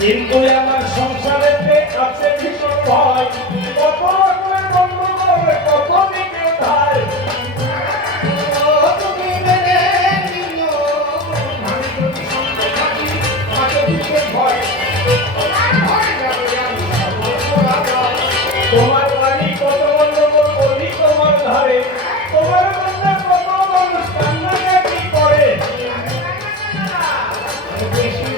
কিন্তু আমার সংসারেতে আছে ভীষণ ভয় কত রকমের বন্ধু করবে কত দিকে ধার তুমি মেনে নিও আমি যদি সঙ্গে থাকি কত দিকে ভয় তোমার বাড়ি কত গন্ডগোল বলি তোমার ধারে তোমার মধ্যে কত মানুষ কান্নাকাটি করে বেশি